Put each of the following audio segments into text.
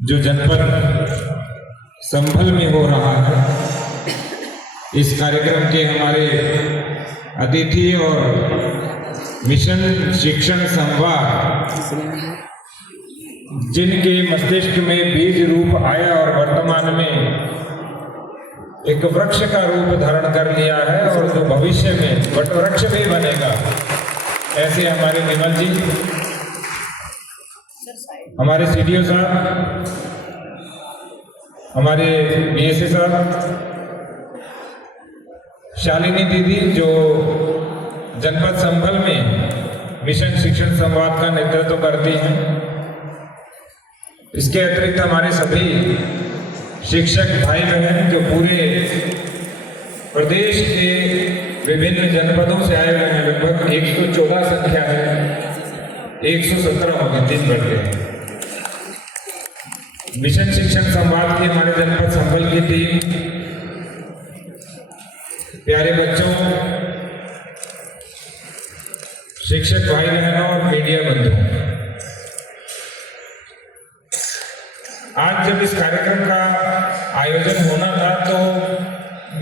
जो जनपद संभल में हो रहा है, इस कार्यक्रम के हमारे अतिथि और मिशन शिक्षण संवाद जिनके मस्तिष्क में बीज रूप आया और वर्तमान में एक वृक्ष का रूप धारण कर लिया है और जो भविष्य में वटवृक्ष भी बनेगा, ऐसे हमारे विमल जी, हमारे सीडीओ साहब, हमारे बीएसए साहब, शालिनी दीदी जो जनपद संभल में मिशन शिक्षण संवाद का नेतृत्व करती हैं। इसके अतिरिक्त हमारे सभी शिक्षक भाई बहन जो पूरे प्रदेश के विभिन्न जनपदों से आए हुए हैं, लगभग 114 संख्या है, 117 होगी, 3 बढ़ गए। मिशन शिक्षण संवाद की हमारे जनपद संभल की टीम, प्यारे बच्चों, शिक्षक भाई बहनों और मीडिया बंधुओं, आज जब इस कार्यक्रम का आयोजन होना था तो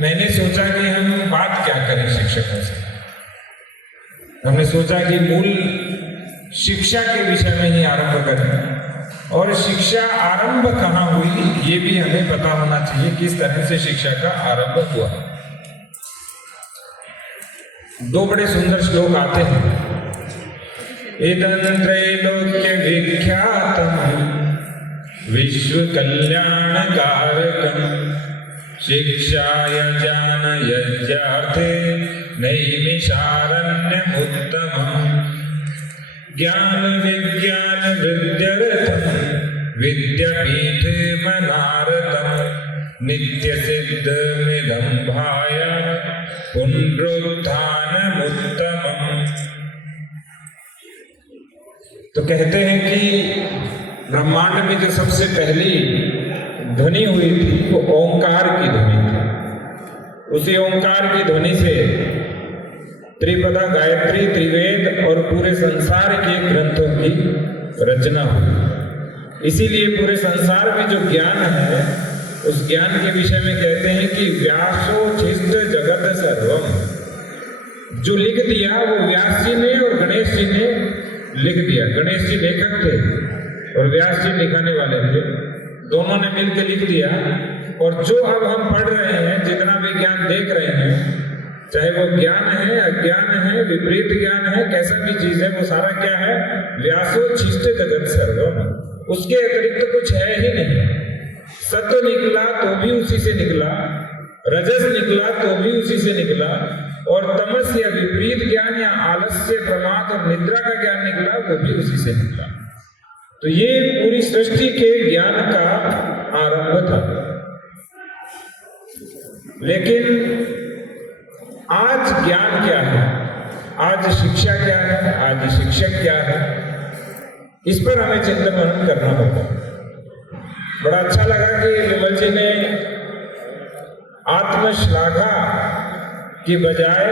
मैंने सोचा कि हम बात क्या करें शिक्षकों से। हमने सोचा कि मूल शिक्षा के विषय में ही आरंभ करें और शिक्षा आरंभ कहाँ हुई ये भी हमें पता होना चाहिए, किस तरह से शिक्षा का आरंभ हुआ। 2 बड़े सुंदर श्लोक आते हैं। इदं त्रैलोक्य विख्यातम् विश्व कल्याण कारकम् शिक्षाय ज्ञान यज्ञार्थे नैमिषारण्यमुत्तमम् ज्ञान विज्ञान विद्यार्थम् विद्यापीठमनारतम् नित्य सिद्धमिदं भाय पुनरुत्थानमुत्तमम्। तो कहते हैं कि ब्रह्मांड में जो सबसे पहली ध्वनि हुई थी वो ओंकार की ध्वनि थी। उसी ओंकार की ध्वनि से त्रिपदा, गायत्री, त्रिवेद और पूरे संसार के ग्रंथों की रचना हुई। इसीलिए पूरे संसार में जो ज्ञान है उस ज्ञान के विषय में कहते हैं कि व्यासो छिष्ट जगत सर्वम। जो लिख दिया वो व्यास जी ने और गणेश जी ने लिख दिया। गणेश जी लेखक थे और व्यास जी लिखाने वाले थे, दोनों ने मिलकर लिख दिया। और जो अब हम पढ़ रहे हैं, जितना भी ज्ञान देख रहे हैं, चाहे वो ज्ञान है, अज्ञान है, विपरीत ज्ञान है, कैसा भी चीज है, वो सारा क्या है? व्यासो छिष्ट जगत सर्वम। उसके अतिरिक्त कुछ है ही नहीं। सत्य निकला तो भी उसी से निकला, रजस निकला तो भी उसी से निकला, और तमस या विपरीत ज्ञान या आलस्य, प्रमाद और निद्रा का ज्ञान निकला, वो भी उसी से निकला। तो ये पूरी सृष्टि के ज्ञान का आरंभ था। लेकिन आज ज्ञान क्या है, आज शिक्षा क्या है, आज शिक्षक क्या है, इस पर हमें चिंतन मनन करना होगा। बड़ा अच्छा लगा कि विमल जी ने आत्मश्लाघा की बजाय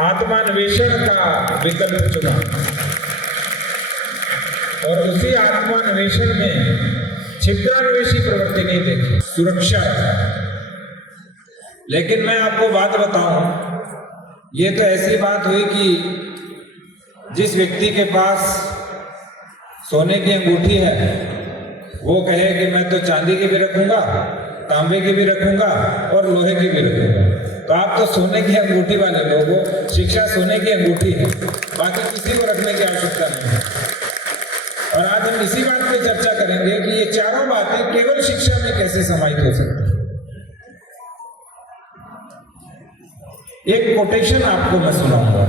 आत्मान्वेषण का विकल्प चुना और उसी आत्मान्वेषण में छिद्रान्वेषी प्रवृत्ति नहीं देखी, सुरक्षा। लेकिन मैं आपको बात बताऊं, ये तो ऐसी बात हुई कि जिस व्यक्ति के पास सोने की अंगूठी है वो कहे कि मैं तो चांदी की भी रखूंगा, तांबे की भी रखूंगा और लोहे की भी रखूंगा। तो आप तो सोने की अंगूठी वाले लोग हो, शिक्षा सोने की अंगूठी है, बाकी किसी को रखने की आवश्यकता नहीं है। और आज हम इसी बात पे चर्चा करेंगे कि ये चारों बातें केवल शिक्षा में कैसे समाहित हो सकती है। एक कोटेशन आपको मैं सुनाऊंगा,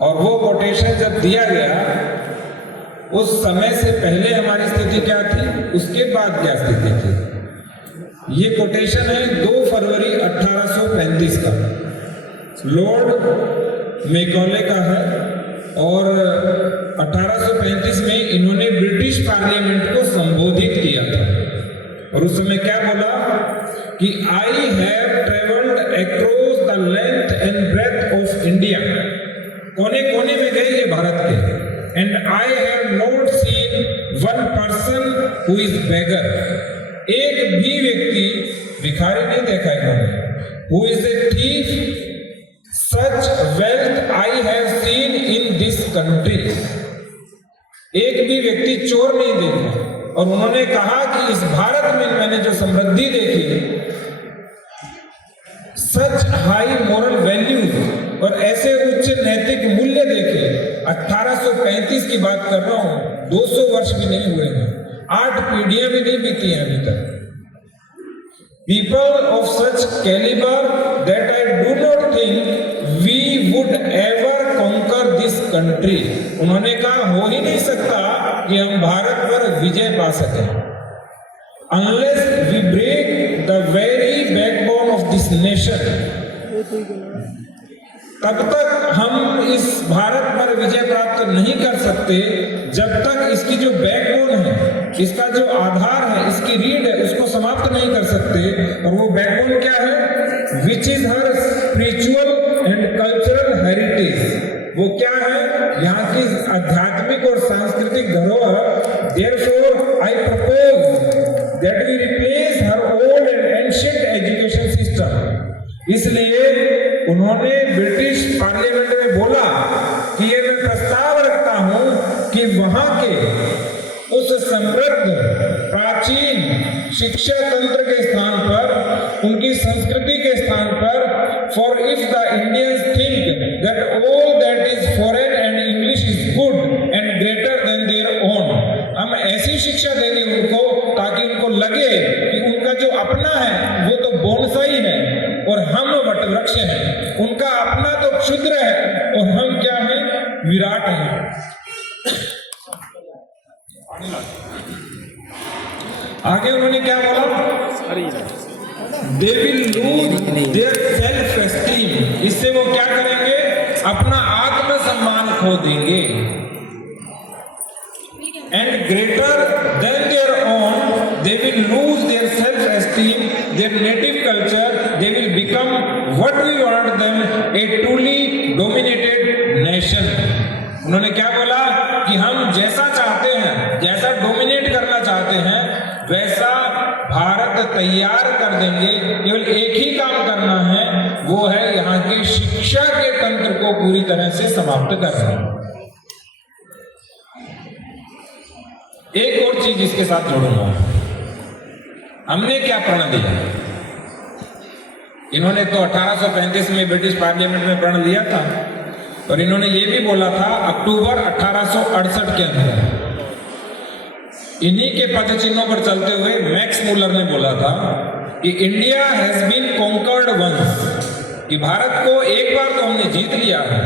और वो कोटेशन जब दिया गया उस समय से पहले हमारी स्थिति क्या थी, उसके बाद क्या स्थिति थी। ये कोटेशन है 2 फरवरी 1835 का, लॉर्ड मैकॉले का है। और 1835 में इन्होंने ब्रिटिश पार्लियामेंट को संबोधित किया था और उस समय क्या बोला कि I have travelled across the length and breadth of India. कोने कोने में गए ये भारत के, and I have not seen one person who is beggar. एक भी व्यक्ति भिखारी नहीं देखा इन्होंने. Who is a thief? Such wealth I have seen in this country. एक भी व्यक्ति चोर नहीं देखा. और उन्होंने कहा कि इस भारत में मैंने जो समृद्धि देखी, सच हाई मोरल वैल्यूज और ऐसे उच्च नैतिक मूल्य देखे. 1835 की बात कर रहा हूं, 200 वर्ष भी नहीं हुए हैं, 8 पीढ़ियां भी नहीं बीती हैं अभी तक. People of such caliber that I do not think we would ever conquer this country. उन्होंने कहा हो ही नहीं सकता कि हम भारत पर विजय पा सकें. Unless we break the very backbone of this nation. तब तक हम इस भारत पर विजय प्राप्त नहीं कर सकते जब तक इसकी जो बैकबोन है, इसका जो आधार है, इसकी रीढ़ है, उसको समाप्त नहीं कर सकते. और वो बैकबोन क्या है? Which is her spiritual and cultural heritage. वो क्या है? यहाँ की आध्यात्मिक और सांस्कृतिक धरोहर. Therefore I propose that we replace her old and ancient education system. इसलिए उन्होंने ब्रिटिश पार्लियामेंट में बोला कि ये मैं प्रस्ताव रखता हूं कि वहां के उस समृद्ध प्राचीन शिक्षा तंत्र के स्थान पर, उनकी संस्कृति के स्थान पर, for if the Indians think that all that is foreign and English is good and greater than their own, हम ऐसी शिक्षा देंगे उनको ताकि उनको लगे कि उनका जो अपना है वो तो बोनसाई है और हम वटवृक्ष हैं. उनका अपना तो क्षुद्र है और हम क्या हैं? विराट हैं. आगे उन्होंने क्या बोला? They will lose their self esteem. इससे वो क्या करेंगे? अपना आत्मसम्मान खो देंगे. And greater than their own, they will lose their self-esteem, their native culture. They will become what we want them, a truly dominated nation. उन्होंने क्या बोला कि हम जैसा चाहते हैं, जैसा डोमिनेट करना चाहते हैं, वैसा भारत तैयार कर देंगे. केवल एक ही काम करना है, वो है यहाँ के शिक्षा के तंत्र को पूरी तरह से समाप्त करना. एक और चीज इसके साथ जोड़ूंगा. हमने क्या प्रण दिया? इन्होंने तो 1835 में ब्रिटिश पार्लियामेंट में प्रण लिया था और इन्होंने ये भी बोला था अक्टूबर 1868 के अंदर. इन्हीं के पद चिन्हों पर चलते हुए मैक्स मूलर ने बोला था कि India has been conquered once, कि भारत को एक बार तो हमने जीत लिया है,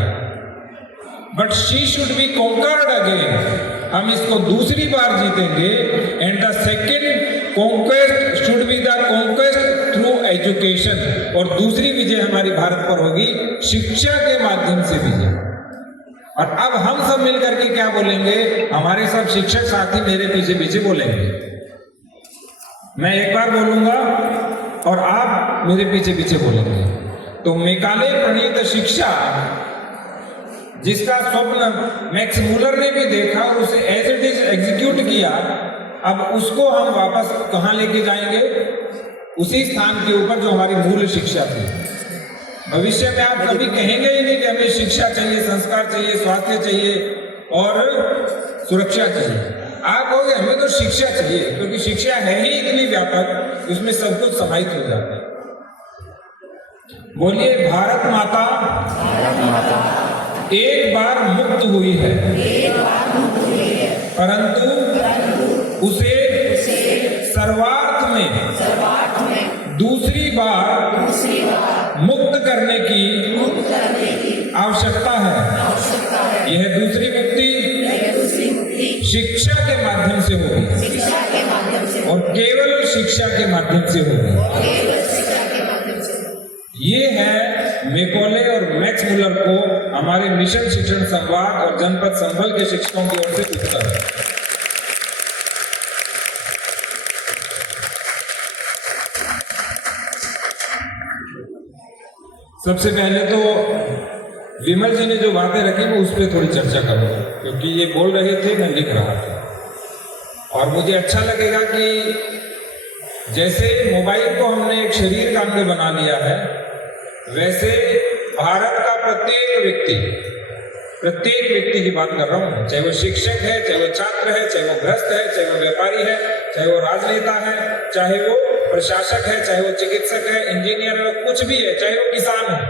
but she should be conquered again. हम इसको दूसरी बार जीतेंगे. And the second conquest should be the conquest through education. और दूसरी विजय हमारी भारत पर होगी शिक्षा के माध्यम से विजय. और अब हम सब मिलकर के क्या बोलेंगे? हमारे सब शिक्षक साथी मेरे पीछे पीछे बोलेंगे. मैं एक बार बोलूंगा और आप मेरे पीछे पीछे बोलेंगे. तो मेकाले प्रणीत शिक्षा, जिसका स्वप्न मैक्स मूलर ने भी देखा और उसे एज इट इज एग्जीक्यूट किया, अब उसको हम वापस कहां लेके जाएंगे? उसी स्थान के ऊपर जो हमारी मूल शिक्षा थी. भविष्य में आप कभी कहेंगे ही नहीं कि हमें शिक्षा चाहिए, संस्कार चाहिए, स्वास्थ्य चाहिए और सुरक्षा चाहिए. आप कहोगे हमें तो शिक्षा चाहिए, क्योंकि शिक्षा है ही इतनी व्यापक, उसमें सब कुछ समाहित हो जाता है. बोलिए भारत माता, भारत माता एक बार मुक्त हुई है, परंतु उसे सर्वार्थ में दूसरी बार मुक्त करने की आवश्यकता है. यह दूसरी मुक्ति शिक्षा के माध्यम से होगी और केवल शिक्षा के माध्यम से होगी. ये है मेकॉले और मैक्स मूलर को हमारे मिशन शिक्षण संवाद और जनपद संभल के शिक्षकों की ओर से उत्तर. सबसे पहले तो विमल जी ने जो बातें रखी मैं उस पर थोड़ी चर्चा करूंगा, क्योंकि ये बोल रहे थे, मैं लिख रहा था. और मुझे अच्छा लगेगा कि जैसे मोबाइल को हमने एक शरीर का अंग बना लिया है, वैसे भारत का प्रत्येक व्यक्ति की बात कर रहा हूँ, चाहे वो शिक्षक है, चाहे वो छात्र है, चाहे वो गृहस्थ है, चाहे वो व्यापारी है, चाहे वो राजनेता है, चाहे वो प्रशासक है, चाहे वो चिकित्सक है, इंजीनियर है, कुछ भी है, चाहे वो किसान है,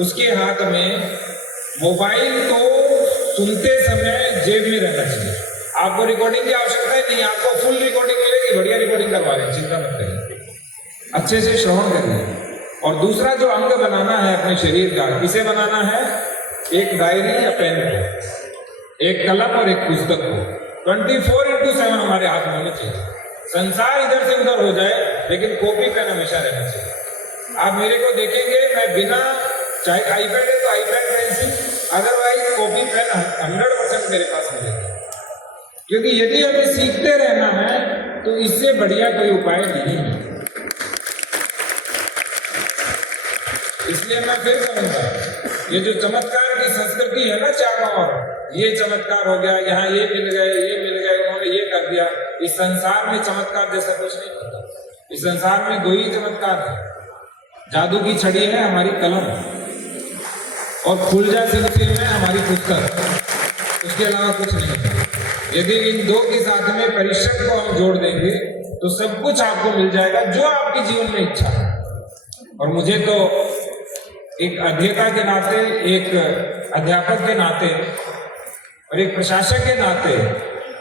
उसके हाथ में मोबाइल को सुनते समय जेब में रहना चाहिए। आपको रिकॉर्डिंग की आवश्यकता ही नहीं, आपको फुल रिकॉर्डिंग मिलेगी, बढ़िया रिकॉर्डिंग करवा रहे हैं, चिंता मत करिए, अच्छे से श्रवण करिए। और दूसरा जो अंग बनाना है अपने शरीर का, किसे बनाना है? एक डायरी या पेन को, एक कलम और एक पुस्तक को 24/7 हमारे हाथ में होना चाहिए। संसार इधर से उधर हो जाए, लेकिन कॉपी पेन हमेशा रहना चाहिए। आप मेरे को देखेंगे, मैं बिना, चाहे आईपैड है तो iPad pencil, otherwise copy pen 100% मेरे पास मिलेगा। क्योंकि यदि हमें सीखते रहना है तो इससे बढ़िया कोई उपाय नहीं है। इसलिए मैं फिर कहूंगा, ये जो चमत्कार की संस्कृति है ना चारों ओर, ये चमत्कार हो गया, यहाँ ये मिल गए, उन्होंने ये कर दिया, इस संसार में चमत्कार जैसा कुछ नहीं होता। इस संसार में 2 ही चमत्कार है, जादू की छड़ी है हमारी कलम, और फुलजा सिलसिल में हमारी पुस्तक, उसके अलावा कुछ नहीं है। यदि इन 2 के साथ में परिश्रम को हम जोड़ देंगे तो सब कुछ आपको मिल जाएगा जो आपके जीवन में इच्छा है। और मुझे तो एक अध्येता के नाते, एक अध्यापक के नाते और एक प्रशासक के नाते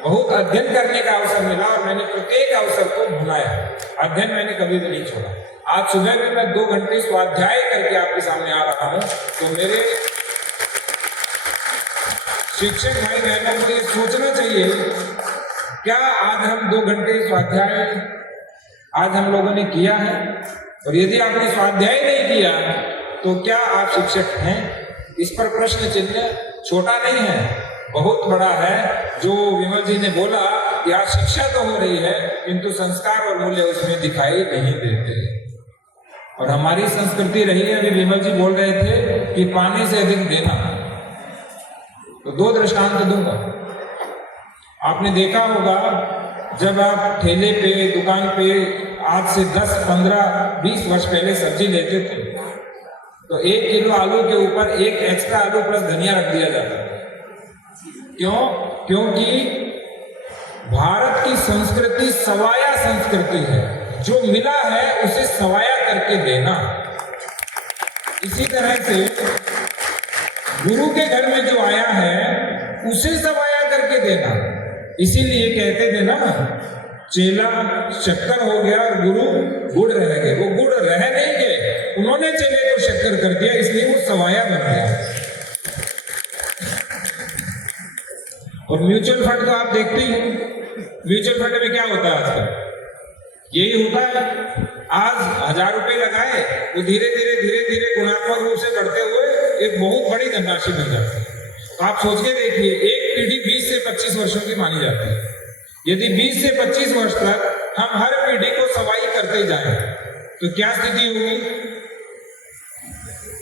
बहुत अध्ययन करने का अवसर मिला, और मैंने प्रत्येक अवसर को भुनाया। अध्ययन मैंने कभी भी नहीं छोड़ा। आज सुबह भी मैं 2 घंटे स्वाध्याय करके आपके सामने आ रहा हूं, तो मेरे शिक्षक भाई बहनों को ये सोचना चाहिए, क्या आज हम 2 घंटे स्वाध्याय आज हम लोगों ने किया है? और यदि आपने स्वाध्याय नहीं किया तो क्या आप शिक्षक हैं? इस पर प्रश्न चिन्ह छोटा नहीं है, बहुत बड़ा है। जो विमल जी ने बोला कि आज शिक्षा तो हो रही है, किंतु संस्कार और मूल्य उसमें दिखाई नहीं देते। और हमारी संस्कृति रही है, अभी विमल जी बोल रहे थे कि पानी से अधिक देना, तो 2 दृष्टांत दूंगा। आपने देखा होगा, जब आप ठेले पे, दुकान पे आज से 10, 15, 20 वर्ष पहले सब्जी लेते थे, तो 1 किलो आलू के ऊपर 1 एक्स्ट्रा आलू प्लस धनिया रख दिया जाता है। क्यों? क्योंकि भारत की संस्कृति सवाया संस्कृति है, जो मिला है उसे सवाया करके देना। इसी तरह से गुरु के घर में जो आया है उसे सवाया करके देना। इसीलिए कहते थे ना, चेला शक्कर हो गया और गुरु गुड़ रह गए। वो गुड़ रह नहीं गए, उन्होंने चेले को शक्कर कर दिया, इसलिए वो सवाया बन गया। और म्यूचुअल फंड तो आप देखते ही, म्यूचुअल फंड में क्या होता है आजकल? यही होता है, आज 1000 रुपए लगाए, वो धीरे धीरे गुणात्मक रूप से बढ़ते हुए एक बहुत बड़ी धनराशि बन जाती है। तो आप सोच के देखिए, एक पीढ़ी 20 से 25 वर्षों की मानी जाती है। यदि 20 से 25 वर्ष तक हम हर पीढ़ी को सवाई करते जाएं, तो क्या स्थिति होगी?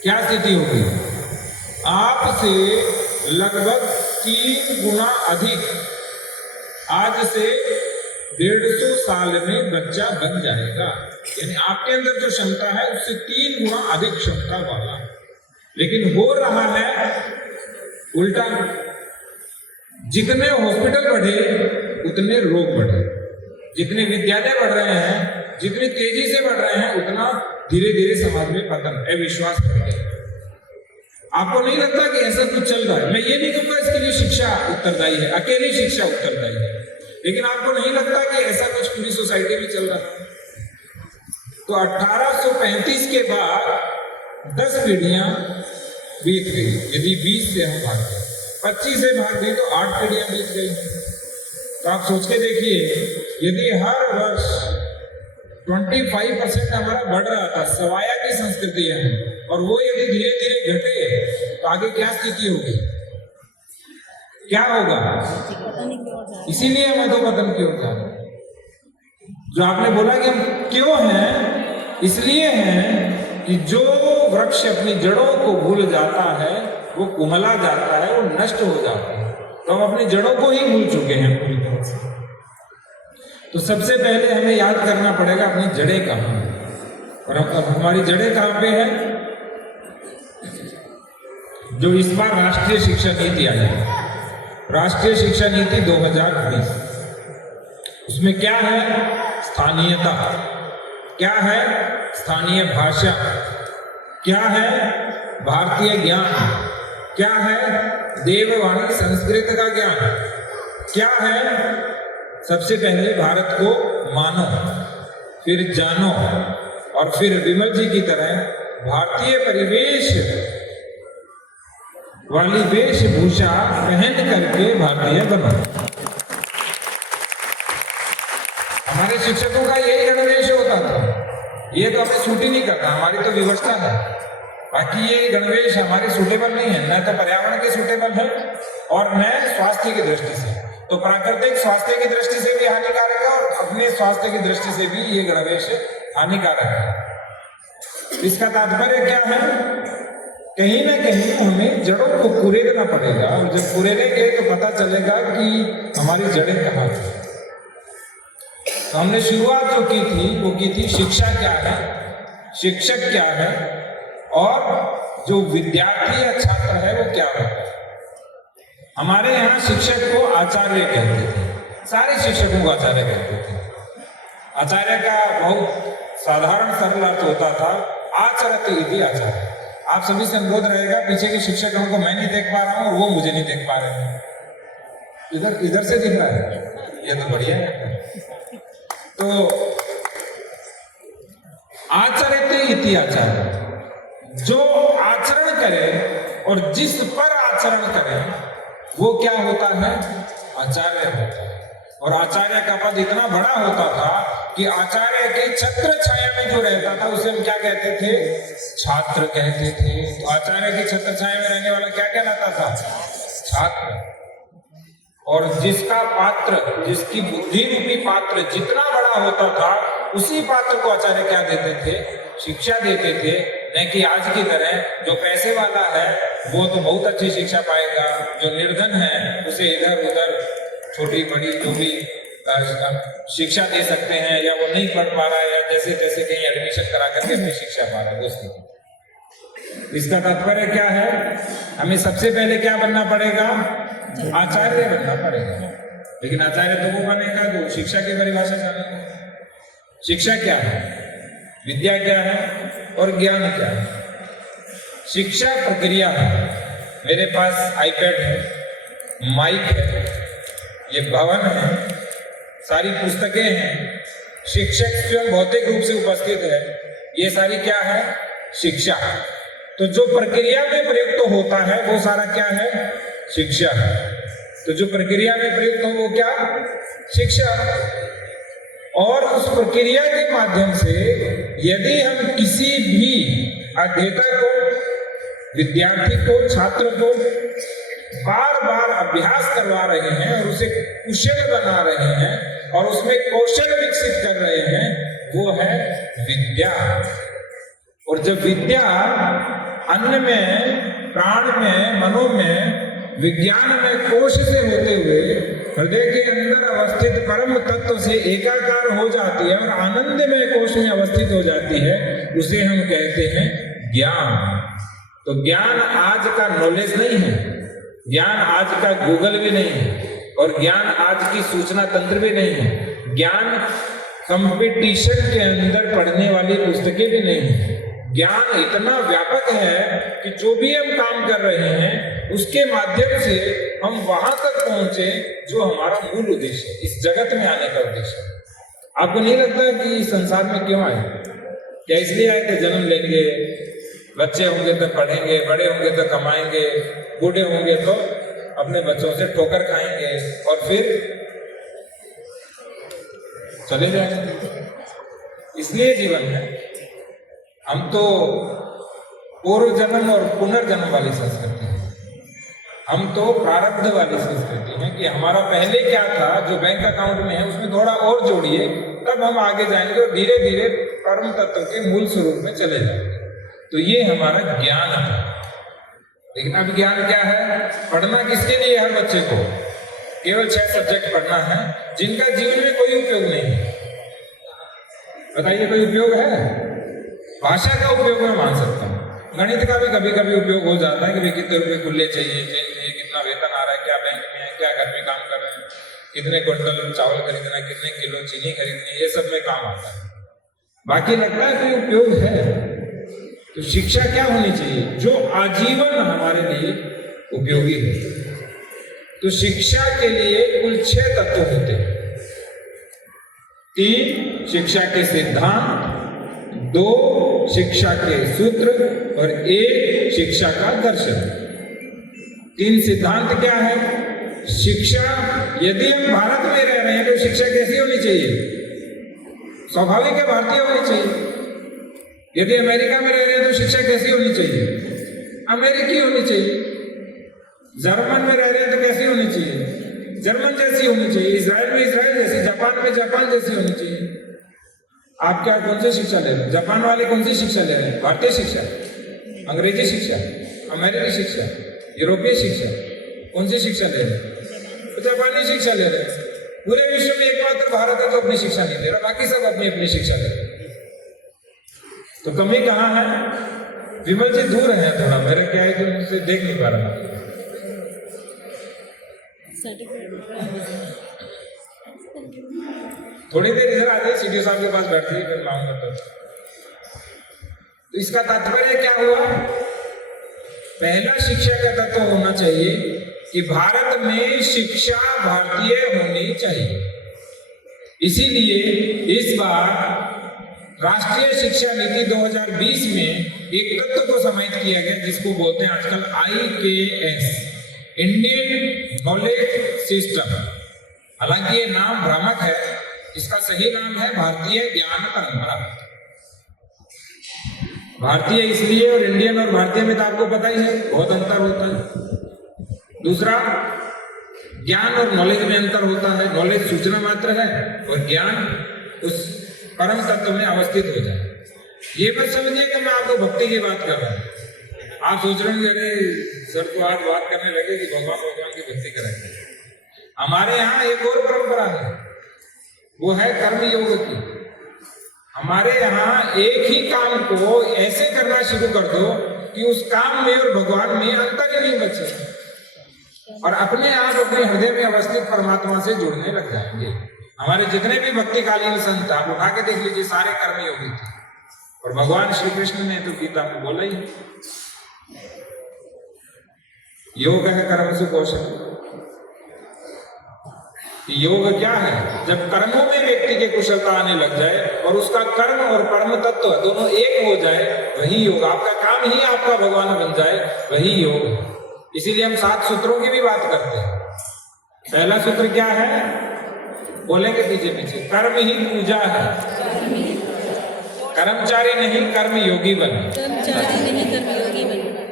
क्या स्थिति होगी? आपसे लगभग 3 गुना अधिक, आज से 150 साल में बच्चा बन जाएगा। यानी आपके अंदर जो क्षमता है उससे 3 गुना अधिक क्षमता वाला। लेकिन हो रहा है उल्टा, जितने हॉस्पिटल बढ़े उतने रोग बढ़े, जितने विद्यालय बढ़ रहे हैं, जितनी तेजी से बढ़ रहे हैं, उतना धीरे धीरे समाज में पतन, अविश्वास बढ़ गया। आपको नहीं लगता कि ऐसा कुछ चल रहा है? मैं ये नहीं कहूँगा इसके लिए शिक्षा उत्तरदायी है, अकेली शिक्षा उत्तरदायी है, लेकिन आपको नहीं लगता कि ऐसा कुछ पूरी सोसाइटी में चल रहा है? तो 1835 के बाद 10 पीढ़ियां बीत गई। यदि 20 से हम भाग गए, 25 से भाग गई तो 8 पीढ़ियां बीत गई। तो आप सोच के देखिए, यदि हर वर्ष 25% हमारा बढ़ रहा था, सवाया की संस्कृति है, और वो यदि धीरे धीरे घटे तो आगे क्या स्थिति होगी, क्या होगा? इसीलिए हम अधोपतन की ओर जा रहे हैं। जो आपने बोला कि हम क्यों हैं, इसलिए हैं कि जो वृक्ष अपनी जड़ों को भूल जाता है वो कुम्हला जाता है, वो नष्ट हो जाता है। तो हम अपनी जड़ों को ही भूल चुके हैं पूरी तरह से। तो सबसे पहले हमें याद करना पड़ेगा अपनी जड़ें कहाँ हैं, और हमारी जड़ें कहाँ पे है। जो इस बार राष्ट्रीय शिक्षा नीति आई है, राष्ट्रीय शिक्षा नीति 2020, उसमें क्या है, स्थानीयता, क्या है स्थानीय भाषा, क्या है भारतीय ज्ञान, क्या है देववाणी संस्कृत का ज्ञान, क्या है सबसे पहले भारत को मानो, फिर जानो, और फिर विमल जी की तरह भारतीय परिवेश वाली वेशभूषा पहन करके भारतीय बनो। हमारे शिक्षकों का यही गणवेश होता था। ये तो हमें सूट ही नहीं करता, हमारी तो व्यवस्था है। बाकी ये गणवेश हमारे सूटेबल नहीं है, न तो पर्यावरण के सूटेबल है और न स्वास्थ्य की दृष्टि से। तो प्राकृतिक स्वास्थ्य की दृष्टि से भी हानिकारक है और अपने स्वास्थ्य की दृष्टि से भी ये गणवेश हानिकारक है। इसका तात्पर्य क्या है, कहीं ना कहीं हमें जड़ों को कुरेदना पड़ेगा, और जब कुरेदेंगे तो पता चलेगा कि हमारी जड़ें कहाँ थी। तो हमने शुरुआत जो की थी वो की थी शिक्षा क्या है, शिक्षक क्या है, और जो विद्यार्थी या छात्र है वो क्या होता है। हमारे यहाँ शिक्षक को आचार्य कहते थे, सारे शिक्षकों को आचार्य कहते थे। आचार्य का बहुत साधारण सरल अर्थ होता था आचरति इति आचार्य। आप सभी से अनुरोध रहेगा, पीछे के शिक्षकों को मैं नहीं देख पा रहा हूँ और वो मुझे नहीं देख पा रहे हैं। इधर से दिख रहा है, ये तो बढ़िया है। तो आचरति इति आचार्य, जो आचरण करे और जिस पर आचरण करे वो क्या होता है, आचार्य होता है। और आचार्य का पद इतना बड़ा होता था कि आचार्य के छत्र छाया में जो रहता था उसे हम क्या कहते थे, छात्र कहते थे। तो आचार्य की छत्र छाया में रहने वाला क्या कहलाता था, छात्र। और जिसका पात्र, जिसकी बुद्धि रूपी पात्र जितना बड़ा होता था उसी पात्र को आचार्य क्या देते थे, शिक्षा देते थे। न कि आज की तरह जो पैसे वाला है वो तो बहुत अच्छी शिक्षा पाएगा, जो निर्धन है उसे इधर उधर छोटी बड़ी जो भी शिक्षा दे सकते हैं, या वो नहीं पढ़ पा रहा है, या जैसे तैसे कहीं एडमिशन करा करके अपनी शिक्षा पा रहा है दोस्तों। इसका तात्पर्य क्या है, हमें सबसे पहले क्या बनना पड़ेगा, आचार्य बनना पड़ेगा। लेकिन आचार्य तो वो बनेगा जो शिक्षा की परिभाषा जानेगा। शिक्षा क्या है, विद्या क्या है और ज्ञान क्या है। शिक्षा प्रक्रिया है, मेरे पास आईपैड है, माइक है, ये भवन है, सारी पुस्तकें हैं, शिक्षक स्वयं भौतिक रूप से उपस्थित है, ये सारी क्या है, शिक्षा। तो जो प्रक्रिया में प्रयुक्त होता है वो सारा क्या है, शिक्षा। तो जो प्रक्रिया में प्रयुक्त हो वो क्या, शिक्षा। और उस प्रक्रिया के माध्यम से यदि हम किसी भी अध्येता को, विद्यार्थी को, छात्र को बार बार अभ्यास करवा रहे हैं और उसे कुशल बना रहे हैं और उसमें कौशल विकसित कर रहे हैं, वो है विद्या। और जब विद्या अन्न में, प्राण में, मनो में, विज्ञान में कोश से होते हुए हृदय के अंदर अवस्थित परम तत्व से एकाकार हो जाती है और आनंदमय कोश में अवस्थित हो जाती है, उसे हम कहते हैं ज्ञान। तो ज्ञान आज का नॉलेज नहीं है, ज्ञान आज का गूगल भी नहीं है, और ज्ञान आज की सूचना तंत्र भी नहीं है। ज्ञान कंपटीशन के अंदर पढ़ने वाली पुस्तकें भी नहीं है। ज्ञान इतना व्यापक है कि जो भी हम काम कर रहे हैं उसके माध्यम से हम वहां तक पहुंचे जो हमारा मूल उद्देश्य है, इस जगत में आने का उद्देश्य है। आपको नहीं लगता कि इस संसार में क्यों आए? क्या इसलिए आए कि जन्म लेंगे, बच्चे होंगे तो पढ़ेंगे, बड़े होंगे तो कमाएंगे, बूढ़े होंगे तो अपने बच्चों से ठोकर खाएंगे और फिर चले जाएंगे, इसलिए जीवन है। हम तो पूर्व जन्म और पुनर्जन्म वाली संस्कृति है, हम तो प्रारब्ध वाली संस्कृति है कि हमारा पहले क्या था जो बैंक अकाउंट में है उसमें थोड़ा और जोड़िए, तब हम आगे जाएंगे और धीरे धीरे परम तत्व के मूल स्वरूप में चले जाएंगे। तो ये हमारा ज्ञान है। लेकिन अब ज्ञान क्या है, पढ़ना किसके लिए? हर बच्चे को केवल 6 सब्जेक्ट पढ़ना है, जिनका जीवन में कोई कोई उपयोग नहीं है। बताइए कोई उपयोग है? भाषा का उपयोग मैं मान सकता हूँ, गणित का भी कभी कभी उपयोग हो जाता है कि भाई कितने रुपए खुले चाहिए, कितना वेतन आ रहा है, क्या बैंक में है, क्या घर में काम कर रहे हैं, कितने क्विंटल चावल खरीदना है, कितने किलो चीनी खरीदनी है, ये सब में काम आता है। बाकी लगता है कोई उपयोग है। तो शिक्षा क्या होनी चाहिए? जो आजीवन हमारे लिए उपयोगी हो। तो शिक्षा के लिए कुल 6 तत्व होते हैं। 3 शिक्षा के सिद्धांत, 2 शिक्षा के सूत्र और 1 शिक्षा का दर्शन। 3 सिद्धांत क्या है? शिक्षा, यदि हम भारत में रह रहे हैं तो शिक्षा कैसी होनी चाहिए? स्वाभाविक है, भारतीय होनी चाहिए। यदि अमेरिका में रह रहे हैं तो शिक्षा कैसी होनी चाहिए? अमेरिकी होनी चाहिए। जर्मन में रह रहे हैं तो कैसी होनी चाहिए? जर्मन जैसी होनी चाहिए। इजराइल में इजराइल जैसी, जापान में जापान जैसी होनी चाहिए। आप क्या कौन सी शिक्षा ले रहे हैं? जापान वाले कौन सी शिक्षा ले रहे हैं? भारतीय शिक्षा, अंग्रेजी शिक्षा, अमेरिकी शिक्षा, यूरोपीय शिक्षा, कौन सी शिक्षा ले रहे हैं? तो जापानी शिक्षा ले रहे हैं। पूरे विश्व में एकमात्र भारत है जो अपनी शिक्षा नहीं दे रहा, बाकी सब अपनी अपनी शिक्षा दे रहे हैं। तो कमी कहाँ है? विमल जी दूर है थोड़ा, मेरा क्या है कि मुझसे देख नहीं पा रहा। थोड़ी देर इधर आ जाइए, सीडीओ साहब के पास बैठिए, फिर मांगूंगा। तो इसका तात्पर्य क्या हुआ? पहला शिक्षा का तत्व होना चाहिए कि भारत में शिक्षा भारतीय होनी चाहिए। इसीलिए इस बार राष्ट्रीय शिक्षा नीति 2020 में एक तत्व को समाहित किया गया जिसको बोलते हैं आजकल IKS, इंडियन नॉलेज सिस्टम। हालांकि ये नाम भ्रामक है, इसका सही नाम है भारतीय ज्ञान परंपरा। भारतीय इसलिए, और इंडियन और भारतीय में तो आपको पता ही है बहुत अंतर होता है। दूसरा, ज्ञान और नॉलेज में अंतर होता है। नॉलेज सूचना मात्र है और ज्ञान उस परम तत्व में अवस्थित हो जाए। ये मत समझिए कि मैं आपको भक्ति की बात कर रहा हूं। आप सोच रहे हैं अरे सर तो आज बात करने लगे कि भगवान की भक्ति करेंगे। हमारे यहाँ एक और परंपरा है, वो है कर्म योग की। हमारे यहाँ एक ही काम को ऐसे करना शुरू कर दो कि उस काम में और भगवान में अंतर ही नहीं बचे, और अपने आप अपने हृदय में अवस्थित परमात्मा से जुड़ने लग जाएंगे। हमारे जितने भी भक्तिकालीन संत आप उठा के देख लीजिए, सारे कर्म योगी थे। और भगवान श्री कृष्ण ने तो गीता में बोला ही, योग है कर्म से कौशल। योग क्या है? जब कर्मों में व्यक्ति की कुशलता आने लग जाए और उसका कर्म और परम तत्व दोनों एक हो जाए, वही योग। आपका काम ही आपका भगवान बन जाए, वही योग। इसीलिए हम 7 सूत्रों की भी बात करते हैं। पहला सूत्र क्या है? बोलेंगे पीछे पीछे, कर्म ही पूजा है। कर्मचारी नहीं कर्म योगी बने।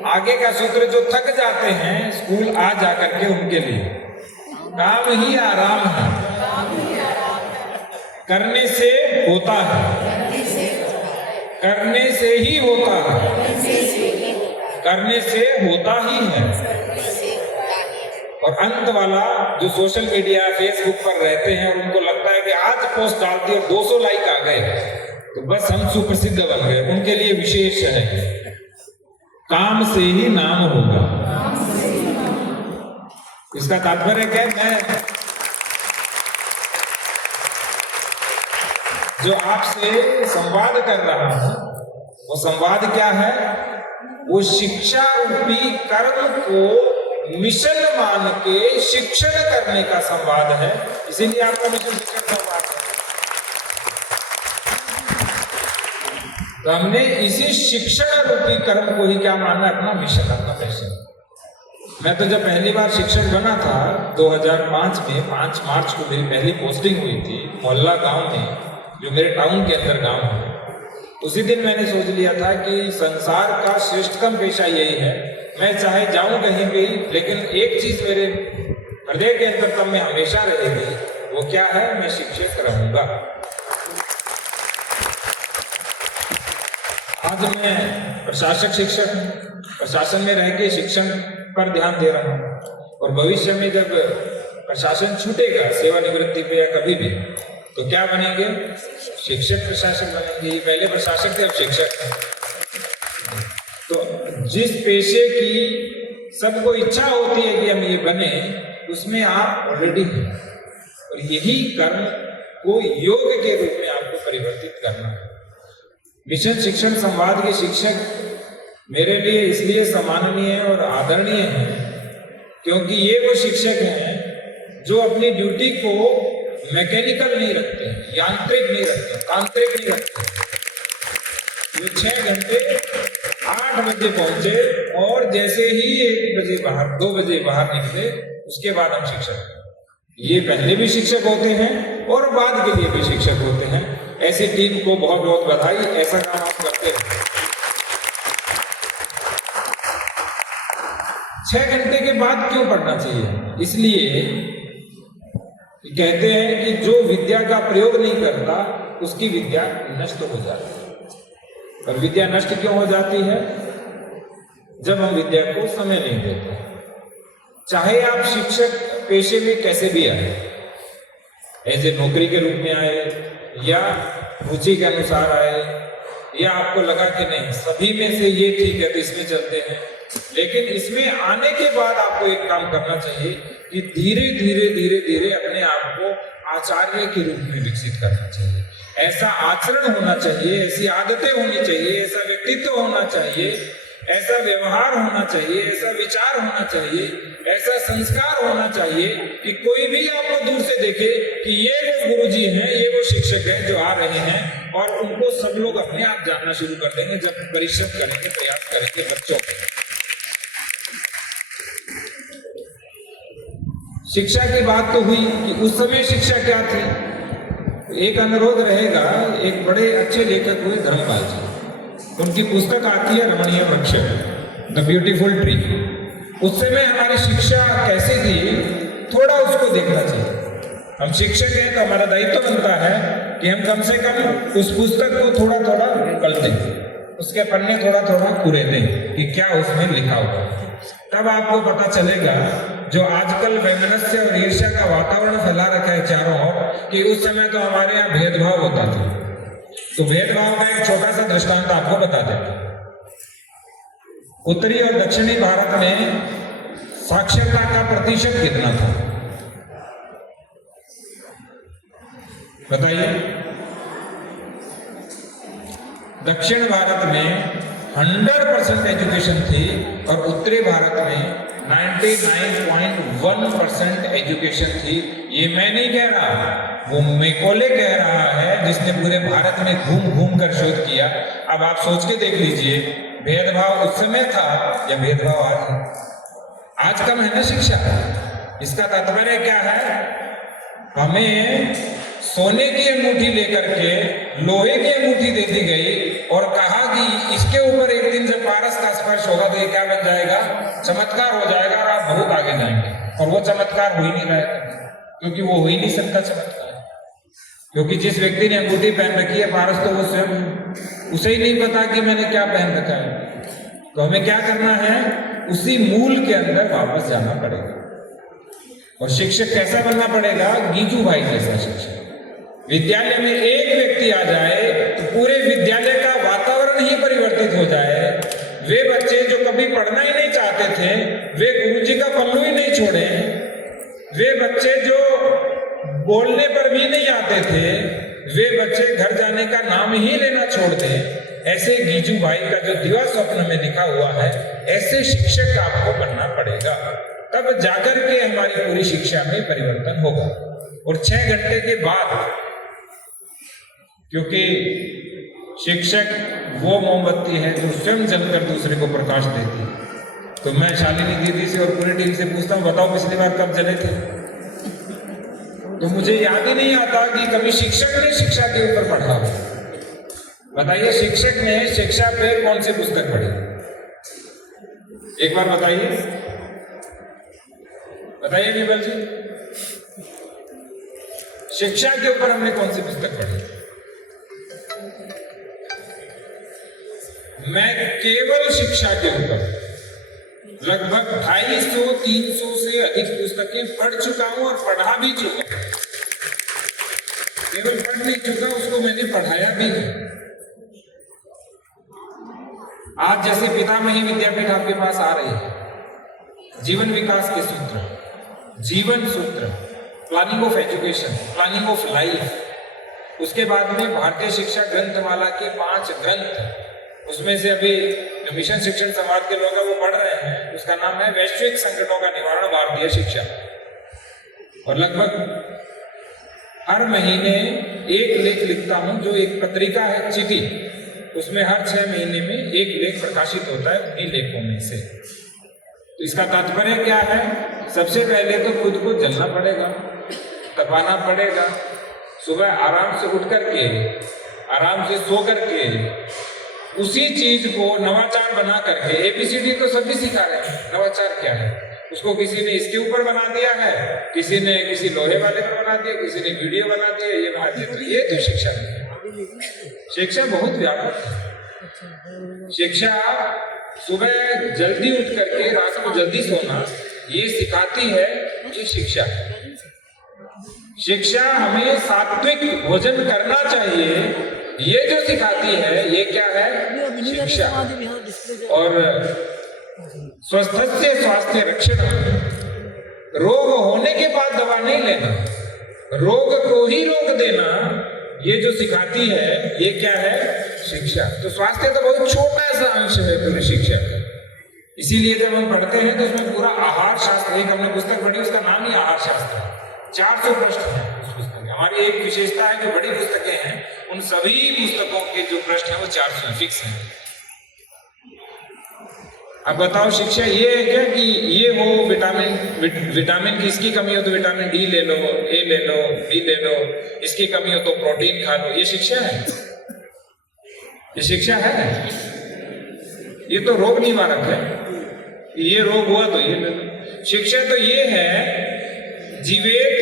आगे का सूत्र, जो थक जाते हैं स्कूल आ जाकर के, उनके लिए काम ही आराम है। करने से होता है, करने से ही होता है, करने से होता ही है। और अंत वाला, जो सोशल मीडिया फेसबुक पर रहते हैं और उनको लगता है कि आज पोस्ट डालती और 200 लाइक आ गए तो बस हम सुप्रसिद्ध बन गए, उनके लिए विशेष है, काम से ही नाम होगा। इसका तात्पर्य क्या है? मैं जो आपसे संवाद कर रहा हूं, वो संवाद क्या है? वो शिक्षा रूपी कर्म को मिशन मान के शिक्षण करने का संवाद है। इसीलिए आपका मिशन शिक्षण संवाद है। तो हमने इसी शिक्षण रूपी कर्म को ही क्या माना? अपना मिशन, अपना पैशन। मैं तो जब पहली बार शिक्षक बना था 2005 में, 5 मार्च को मेरी पहली पोस्टिंग हुई थी मोहल्ला गांव में, जो मेरे टाउन के अंदर गांव है। उसी दिन मैंने सोच लिया था कि संसार का श्रेष्ठतम पेशा यही है। मैं चाहे जाऊं कहीं भी, लेकिन एक चीज मेरे हृदय के अंतरतम में हमेशा रहेगी, वो क्या है? मैं शिक्षक रहूंगा। आज मैं प्रशासक शिक्षक हूं, प्रशासन में रह के शिक्षण पर ध्यान दे रहा हूं। और भविष्य में जब प्रशासन छूटेगा सेवानिवृत्ति पे या कभी भी, तो क्या बनेंगे? शिक्षक प्रशासक बनेंगे। ये पहले प्रशासक थे, अब शिक्षक हैं। तो जिस पेशे की सबको इच्छा होती है कि हम ये बने, उसमें आप ऑलरेडी हैं, और यही कर्म को योग के रूप में आपको परिवर्तित करना है। मिशन शिक्षण संवाद के शिक्षक मेरे लिए इसलिए सम्माननीय और आदरणीय हैं क्योंकि ये वो शिक्षक हैं जो अपनी ड्यूटी को मैकेनिकल नहीं रखते, यांत्रिक नहीं रखते, तांत्रिक नहीं रखते। वो 6 घंटे 8 बजे पहुंचे और जैसे ही 1 बजे बाहर 2 बजे बाहर निकले, उसके बाद हम शिक्षक। ये पहले भी शिक्षक होते हैं और बाद के लिए भी शिक्षक होते हैं। ऐसी टीम को बहुत बहुत बधाई। ऐसा काम आप करते हैं। 6 घंटे के बाद क्यों पढ़ना चाहिए? इसलिए कहते हैं कि जो विद्या का प्रयोग नहीं करता उसकी विद्या नष्ट हो जाती है। और विद्या नष्ट क्यों हो जाती है? जब हम विद्या को समय नहीं देते। चाहे आप शिक्षक पेशे में कैसे भी आए, ऐसे नौकरी के रूप में आए या रुचि के अनुसार आए, या आपको लगा कि नहीं सभी में से ये ठीक है तो इसमें चलते हैं, लेकिन इसमें आने के बाद आपको एक काम करना चाहिए कि धीरे धीरे धीरे धीरे अपने आप को आचार्य के रूप में विकसित करना चाहिए। ऐसा आचरण होना चाहिए, ऐसी आदतें होनी चाहिए, ऐसा व्यक्तित्व होना चाहिए, ऐसा व्यवहार होना चाहिए, ऐसा विचार होना चाहिए, ऐसा संस्कार होना चाहिए कि कोई भी आपको दूर से देखे कि ये वो गुरुजी हैं, ये वो शिक्षक हैं जो आ रहे हैं, और उनको सब लोग अपने आप जानना शुरू कर देंगे जब परिश्रम करेंगे, प्रयास करेंगे बच्चों के। शिक्षा की बात तो हुई कि उस समय शिक्षा क्या थी। एक अनुरोध रहेगा, एक बड़े अच्छे लेखक हुए धर्मपाल जी, उनकी पुस्तक आती है रमणीय वृक्ष, द ब्यूटीफुल ट्री। उस समय हमारी शिक्षा कैसे थी, थोड़ा उसको देखना चाहिए। हम शिक्षक हैं तो हमारा दायित्व बनता है कि हम कम से कम उस पुस्तक को थोड़ा थोड़ा पलटें, उसके पन्ने थोड़ा थोड़ा पूरे दें कि क्या उसमें लिखा हुआ। तब आपको पता चलेगा जो आजकल वैमनस्य और ईर्ष्या का वातावरण फैला रखा है चारों ओर, कि उस समय तो हमारे यहाँ भेदभाव होता था। तो भेदभाव का एक छोटा सा दृष्टांत आपको बता देता। उत्तरी और दक्षिणी भारत में साक्षरता का प्रतिशत कितना था बताइए? दक्षिण भारत में 100% एजुकेशन थी और उत्तरी भारत में 99.1% एजुकेशन थी। ये मैं नहीं कह रहा, वो मैकॉले कह रहा है जिसने पूरे भारत में घूम घूम कर शोध किया। अब आप सोच के देख लीजिए, भेदभाव उस समय था या भेदभाव आज है? आज कम है ना शिक्षा। इसका तात्पर्य क्या है? हमें सोने की अंगूठी लेकर के लोहे की अंगूठी दे दी गई और कहा कि इसके ऊपर एक दिन जब पारस का स्पर्श होगा तो ये क्या बन जाएगा? चमत्कार हो जाएगा और आप बहुत आगे जाएंगे। और वो चमत्कार हो ही नहीं रहा है, क्योंकि वो हो ही नहीं सकता चमत्कार। क्योंकि जिस व्यक्ति ने अंगूठी पहन रखी है पारस, तो वो स्वयं उसे ही नहीं पता कि मैंने क्या पहन रखा है। तो हमें क्या करना है? उसी मूल के अंदर वापस जाना पड़ेगा। और शिक्षक कैसा बनना पड़ेगा? गीजू भाई जैसा शिक्षक। विद्यालय में एक व्यक्ति आ जाए तो पूरे विद्यालय का वातावरण ही परिवर्तित हो जाए। वे बच्चे जो कभी पढ़ना ही नहीं चाहते थे, वे गुरुजी का पल्लू ही नहीं छोड़े। वे बच्चे जो बोलने पर भी नहीं आते थे, वे बच्चे घर जाने का नाम ही लेना छोड़ दें। ऐसे गीजू भाई का जो दिवा स्वप्न में लिखा हुआ है, ऐसे शिक्षक आपको बनना पड़ेगा। तब जाकर के हमारी पूरी शिक्षा में परिवर्तन होगा। और 6 घंटे के बाद, क्योंकि शिक्षक वो मोमबत्ती है जो स्वयं जलकर दूसरे को प्रकाश देती है। तो मैं शालिनी दीदी से और पूरी टीम से पूछता हूँ, बताओ पिछली बार कब जले थे? तो मुझे याद ही नहीं आता कि कभी शिक्षक ने शिक्षा के ऊपर पढ़ा हो। बताइए, शिक्षक ने शिक्षा पे कौन सी पुस्तक पढ़ी? एक बार बताइए, बताइए निर्मल जी, शिक्षा के ऊपर हमने कौन सी पुस्तक पढ़ी? मैं केवल शिक्षा के ऊपर लगभग 250-300 से अधिक पुस्तकें पढ़ चुका हूं और पढ़ा भी चुका हूं। केवल पढ़ नहीं चुका, उसको मैंने पढ़ाया भी नहीं। आज जैसे पितामही विद्यापीठ आपके पास आ रही है, जीवन विकास के सूत्र, जीवन सूत्र, planning of education, planning of life, उसके बाद में भारतीय शिक्षा ग्रंथमाला के 5 ग्रंथ, उसमें से अभी जो मिशन शिक्षण समाज के लोग वो पढ़ रहे हैं, उसका नाम है वैश्विक संकटों का निवारण भारतीय शिक्षा। और लगभग हर महीने एक लेख लिखता हूं, जो एक पत्रिका है चिटी, उसमें हर 6 महीने में एक लेख प्रकाशित होता है, उन्हीं लेखों में से। तो इसका तात्पर्य क्या है? सबसे पहले तो खुद को जलना पड़ेगा, तपाना पड़ेगा, सुबह आराम से उठ करके, आराम से सो करके, उसी चीज को नवाचार बना करके, एबीसीडी तो सभी सिखा रहे हैं, नवाचार क्या है उसको किसी ने इसके ऊपर बना दिया है, किसी ने किसी लोहे वाले पर बना दिया, किसी ने वीडियो बना दिया, ये बना दिया। तो ये तो शिक्षा नहीं है। शिक्षा बहुत व्यापक है। शिक्षा सुबह जल्दी उठ करके रात को जल्दी सोना, ये सिखाती है, ये शिक्षा है। शिक्षा हमें सात्विक भोजन करना चाहिए, ये जो सिखाती है, ये क्या है? शिक्षा। और स्वस्थस्य स्वास्थ्य रक्षण, रोग होने के बाद दवा नहीं लेना, रोग को ही रोक देना, ये जो सिखाती है, ये क्या है? शिक्षा। तो स्वास्थ्य तो बहुत छोटा सा अंश है पूरी शिक्षा का। इसीलिए जब हम पढ़ते हैं तो उसमें पूरा आहार शास्त्र, एक हमने पुस्तक पढ़ी, उसका नाम ही आहार शास्त्र, 400 प्रश्न है उस पुस्तक में। हमारी एक विशेषता है, जो बड़ी पुस्तकें हैं उन सभी पुस्तकों के जो प्रश्न है वो 400 फिक्स हैं। अब बताओ, शिक्षा ये है क्या कि ये हो विटामिन की इसकी कमी हो तो विटामिन डी ले लो, ए ले लो, बी ले लो, इसकी कमी हो तो प्रोटीन खा लो, ये शिक्षा है? ये शिक्षा है? ये तो रोग निवारक है। ये रोग हुआ तो ये ले लो। शिक्षा तो ये है, जीवेत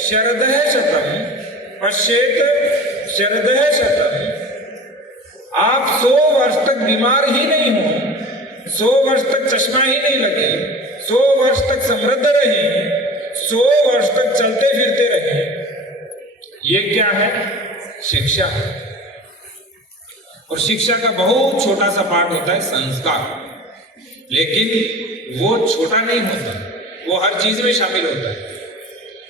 शरदः शतम् पश्येत शरदः शतम्। आप 100 वर्ष तक बीमार ही नहीं हो, 100 वर्ष तक चश्मा ही नहीं लगे, 100 वर्ष तक समृद्ध रहे, 100 वर्ष तक चलते फिरते रहे, ये क्या है? शिक्षा है। और शिक्षा का बहुत छोटा सा पार्ट होता है संस्कार, लेकिन वो छोटा नहीं होता, वो हर चीज में शामिल होता है।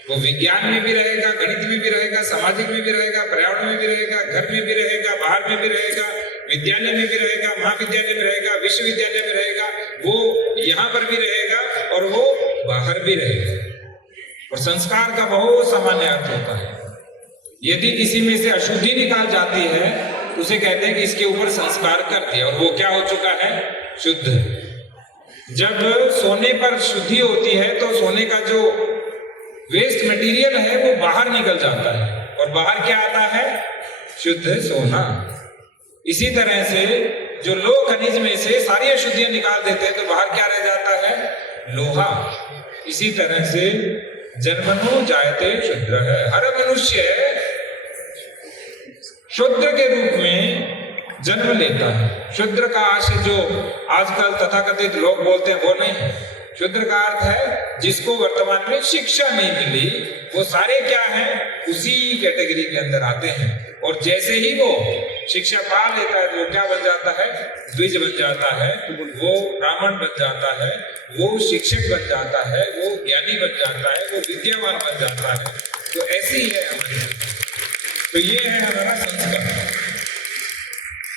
वो विज्ञान में भी रहेगा, गणित में भी रहेगा, सामाजिक में भी रहेगा, पर्यावरण में भी रहेगा, घर में भी रहेगा, बाहर में भी रहेगा, विद्यालय में भी रहेगा, महाविद्यालय में रहेगा, विश्वविद्यालय में रहेगा, वो यहाँ पर भी रहेगा और वो बाहर भी रहेगा। और संस्कार का बहुत सामान्य अर्थ होता है। यदि किसी में से अशुद्धि निकाल जाती है, उसे कहते हैं कि इसके ऊपर संस्कार कर दिया, और वो क्या हो चुका है? शुद्ध। जब सोने पर शुद्धि होती है तो सोने का जो वेस्ट मटेरियल है वो बाहर निकल जाता है, और बाहर क्या आता है? शुद्ध सोना। इसी तरह से जो लोह खनिज में से सारी अशुद्धियां निकाल देते हैं तो बाहर क्या रह जाता है? लोहा। इसी तरह से जन्मनो जायते शूद्र है, हर मनुष्य शूद्र के रूप में जन्म लेता है। शूद्र का आशय जो आजकल तथाकथित लोग बोलते हैं वो नहीं। शूद्र का अर्थ है जिसको वर्तमान में शिक्षा नहीं मिली, वो सारे क्या हैं? उसी कैटेगरी के अंदर आते हैं। और जैसे ही वो शिक्षा पा लेता है तो वो क्या बन जाता है? द्विज बन जाता है, वो ब्राह्मण बन जाता है, वो शिक्षक बन जाता है, वो ज्ञानी बन जाता है, वो विद्यावान बन जाता है। तो ऐसी ही है हमारी। तो ये है हमारा संस्कार।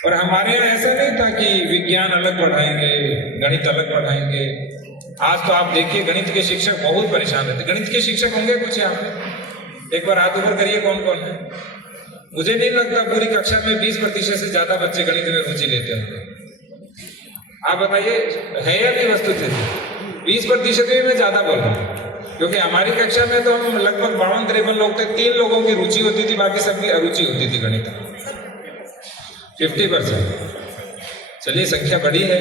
और हमारे यहाँ ऐसा नहीं था कि विज्ञान अलग पढ़ाएंगे, गणित अलग पढ़ाएंगे। आज तो आप देखिए गणित के शिक्षक बहुत परेशान रहते। गणित के शिक्षक होंगे कुछ यहाँ पे? एक बार हाथ ऊपर करिए, कौन कौन है? मुझे नहीं लगता पूरी कक्षा में 20% से ज्यादा बच्चे गणित में रुचि लेते होंगे। आप बताइए, है या नहीं? वस्तुतः 20% भी मैं ज्यादा बोल रहा हूँ, क्योंकि हमारी कक्षा में तो हम लगभग 52-53 लोग थे। 3 लोगों की रुचि होती थी, बाकी सबकी अरुचि होती थी गणित में। 50%। चलिए, संख्या बड़ी है।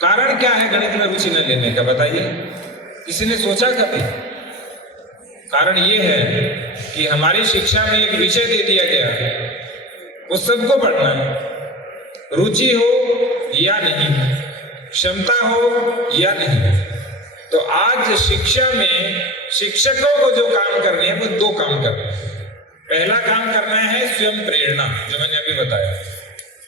कारण क्या है गणित में रुचि न लेने का? बताइए, किसी ने सोचा कभी? कारण ये है कि हमारी शिक्षा में एक विषय दे दिया गया है, वो सबको पढ़ना है, रुचि हो या नहीं, क्षमता हो या नहीं, तो आज शिक्षा में शिक्षकों को जो काम करने हैं वो दो काम करने हैं। पहला काम करना है स्वयं प्रेरणा, जो मैंने अभी बताया।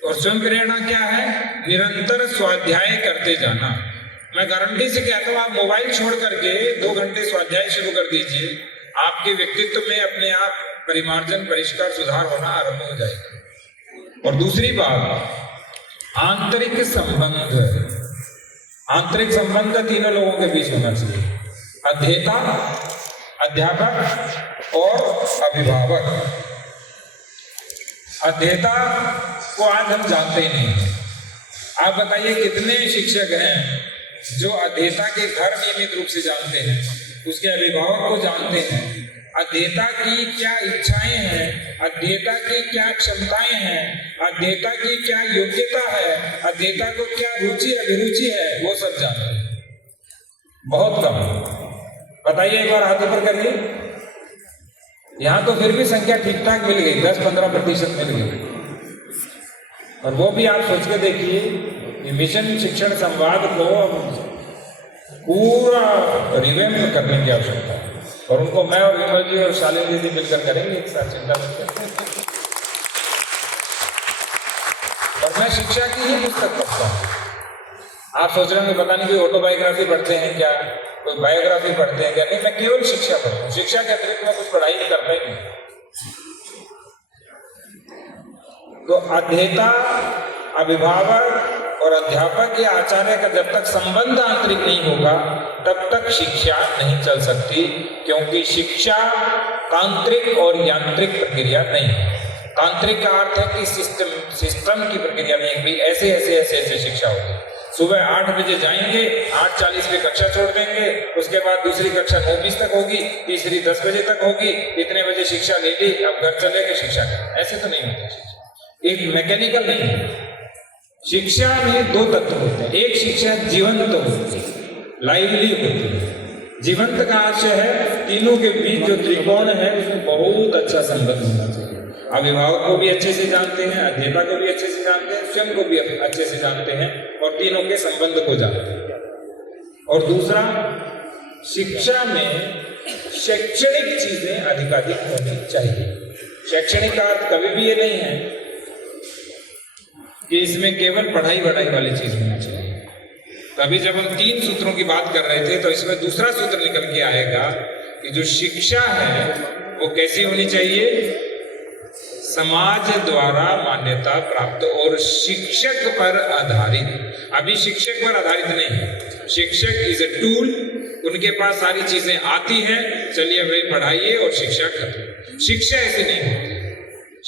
और स्वयं प्रेरणा क्या है? निरंतर स्वाध्याय करते जाना। मैं गारंटी से कहता हूं, आप मोबाइल छोड़ करके 2 घंटे स्वाध्याय शुरू कर दीजिए, आपके व्यक्तित्व में अपने आप परिमार्जन, परिष्कार, सुधार होना आरंभ हो जाएगा। और दूसरी बात, आंतरिक संबंध। आंतरिक संबंध तीनों लोगों के बीच होना चाहिए, अध्येता, अध्यापक और अभिभावक। अध्येता को आज हम जानते ही नहीं। आप बताइए कितने शिक्षक हैं जो अध्येता के घर नियमित रूप से जानते हैं, उसके अभिभावक को जानते हैं, अध्येता की क्या इच्छाएं हैं, अध्येता की क्या क्षमताएं हैं, अध्येता की क्या योग्यता है, अध्येता को क्या रुचि अभिरुचि है, वो सब जानते हैं। बहुत कम। बताइए एक बार हाथ ऊपर करिए। यहां तो फिर भी संख्या ठीक ठाक मिल गई, 10-15% मिल गई। और वो भी आप सोच के देखिए कि मिशन शिक्षण संवाद को पूरा रिवैम्प करने की आवश्यकता है। और उनको मैं और विमल जी और शालिनी जी मिलकर करेंगे एक साथ, चिंता मत करें। और मैं शिक्षा की ही पुस्तक पढ़ता हूँ। आप सोच रहे होंगे पता नहीं कोई ऑटोबायोग्राफी पढ़ते हैं क्या, कोई बायोग्राफी पढ़ते हैं क्या? नहीं, मैं केवल शिक्षा पढ़ता हूँ। शिक्षा के अतिरिक्त मैं कुछ पढ़ाई करता ही नहीं। तो अध्येता, अभिभावक और अध्यापक या आचार्य का जब तक संबंध आंतरिक नहीं होगा तब तक शिक्षा नहीं चल सकती, क्योंकि शिक्षा तांत्रिक और यांत्रिक प्रक्रिया नहीं है। तांत्रिक का अर्थ है कि सिस्टम की प्रक्रिया नहीं है, ऐसे शिक्षा होगी। सुबह 8 बजे जाएंगे, 8:40 पे कक्षा छोड़ देंगे, उसके बाद दूसरी कक्षा 9:20 तक होगी, तीसरी 10 बजे तक होगी, इतने बजे शिक्षा ले ली, अब घर चले गए शिक्षा का। ऐसे तो नहीं होता शिक्षा, एक मैकेनिकल नहीं है। शिक्षा में 2 तत्व होते हैं। एक शिक्षा जीवंत होती है, लाइवली होती है। जीवंत का आशय है तीनों के बीच जो त्रिकोण है उसमें बहुत अच्छा संबंध होना चाहिए। अभिभावक को भी अच्छे से जानते हैं, अध्यापक को भी अच्छे से जानते हैं, स्वयं को भी अच्छे से जानते हैं और तीनों के संबंध को जानते हैं। और दूसरा, शिक्षा में शैक्षणिक चीजें अधिकाधिक होनी चाहिए। शैक्षणिक का अर्थ कभी भी ये नहीं है कि इसमें केवल पढ़ाई वाली चीज होनी चाहिए। तभी जब हम 3 सूत्रों की बात कर रहे थे तो इसमें दूसरा सूत्र निकल के आएगा कि जो शिक्षा है वो कैसी होनी चाहिए? समाज द्वारा मान्यता प्राप्त और शिक्षक पर आधारित। अभी शिक्षक पर आधारित नहीं है, शिक्षक इज ए टूल, उनके पास सारी चीजें आती हैं, चलिए भाई पढ़ाइए और शिक्षा खत्म। शिक्षा ऐसी नहीं होती।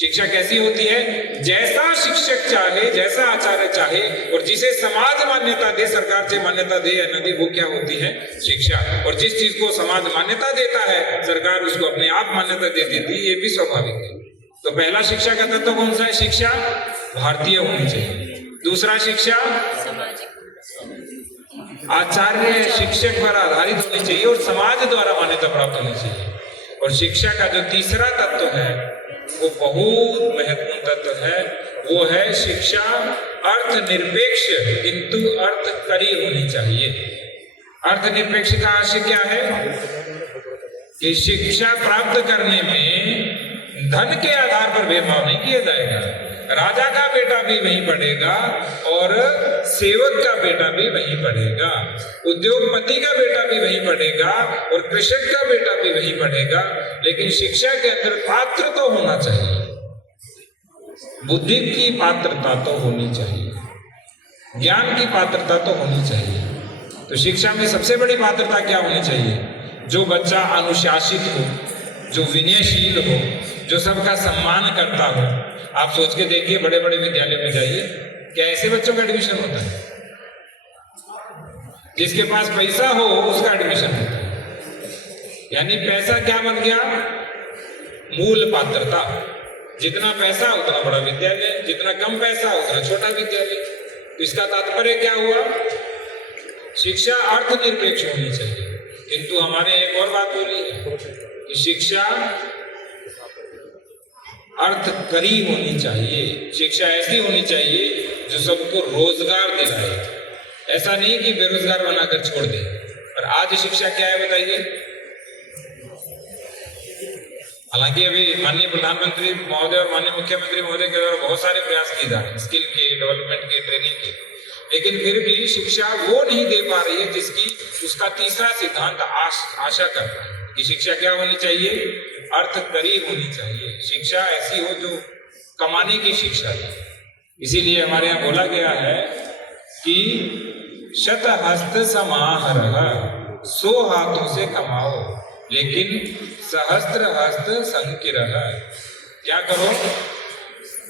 शिक्षा कैसी होती है? जैसा शिक्षक चाहे, जैसा आचार्य चाहे और जिसे समाज मान्यता दे, सरकार से मान्यता दे या न दे, वो क्या होती है? शिक्षा। और जिस चीज को समाज मान्यता देता है सरकार उसको अपने आप मान्यता दे देती है, ये भी स्वाभाविक है। तो पहला शिक्षा का तत्व कौन सा है? शिक्षा भारतीय होनी चाहिए। दूसरा, शिक्षा आचार्य शिक्षक पर आधारित होनी चाहिए और समाज द्वारा मान्यता प्राप्त होनी चाहिए। और शिक्षा का जो तीसरा तत्व है वो बहुत महत्वपूर्ण तत्व है, वो है शिक्षा अर्थ निरपेक्ष किंतु अर्थकरी होनी चाहिए। अर्थ निरपेक्ष का आशय क्या है? कि शिक्षा प्राप्त करने में धन के आधार पर भेदभाव नहीं किया जाएगा। राजा का बेटा भी वहीं पढ़ेगा और सेवक का बेटा भी वहीं पढ़ेगा, उद्योगपति का बेटा भी वहीं पढ़ेगा और कृषक का बेटा भी वहीं पढ़ेगा। लेकिन शिक्षा के अंदर पात्र तो होना चाहिए, बुद्धि की पात्रता तो होनी चाहिए, ज्ञान की पात्रता तो होनी चाहिए। तो शिक्षा में सबसे बड़ी पात्रता क्या होनी चाहिए? जो बच्चा अनुशासित हो, जो विनयशील हो, जो सबका सम्मान करता हो। आप सोच के देखिए, बड़े बड़े विद्यालय में जाइए, क्या ऐसे बच्चों का एडमिशन होता है? जिसके पास पैसा हो उसका एडमिशन होता है। यानी पैसा क्या बन गया? मूल पात्रता। जितना पैसा उतना बड़ा विद्यालय, जितना कम पैसा उतना छोटा विद्यालय। तो इसका तात्पर्य क्या हुआ? शिक्षा अर्थनिरपेक्ष होनी चाहिए। किंतु हमारे एक और बात बोली है कि शिक्षा अर्थकरी होनी चाहिए। शिक्षा ऐसी होनी चाहिए जो सबको रोजगार दिलाए। ऐसा नहीं कि बेरोजगार बनाकर छोड़ दे। और आज शिक्षा क्या है बताइए? हालांकि अभी माननीय प्रधानमंत्री महोदय और माननीय मुख्यमंत्री महोदय के द्वारा बहुत सारे प्रयास किए जा रहे हैं स्किल के, डेवलपमेंट के, ट्रेनिंग के, लेकिन फिर भी शिक्षा वो नहीं दे पा रही है जिसकी उसका तीसरा सिद्धांत आशा करता है कि शिक्षा क्या होनी चाहिए? अर्थकरी होनी चाहिए। शिक्षा ऐसी हो जो कमाने की शिक्षा है। इसीलिए हमारे यहाँ बोला गया है कि शतहस्त समाहरः, 100 हाथों से कमाओ लेकिन सहस्त्र हस्त संकिरः, क्या करो?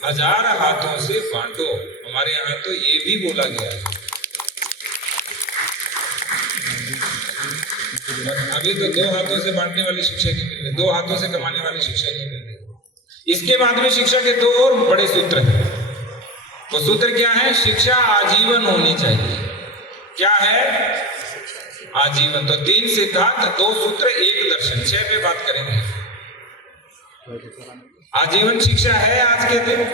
1000 हाथों से बांटो। हमारे यहाँ तो ये भी बोला गया है। अभी तो 2 हाथों से बांटने वाली शिक्षा नहीं मिल रही, 2 हाथों से कमाने वाली शिक्षा नहीं मिल रही। इसके बाद में शिक्षा के 2 और बड़े सूत्र हैं। वो सूत्र क्या है? शिक्षा आजीवन होनी चाहिए। क्या है? आजीवन। तो 3 सिद्धांत, 2 सूत्र, 1 दर्शन, 6 पे बात करेंगे। आजीवन शिक्षा है आज के दिन।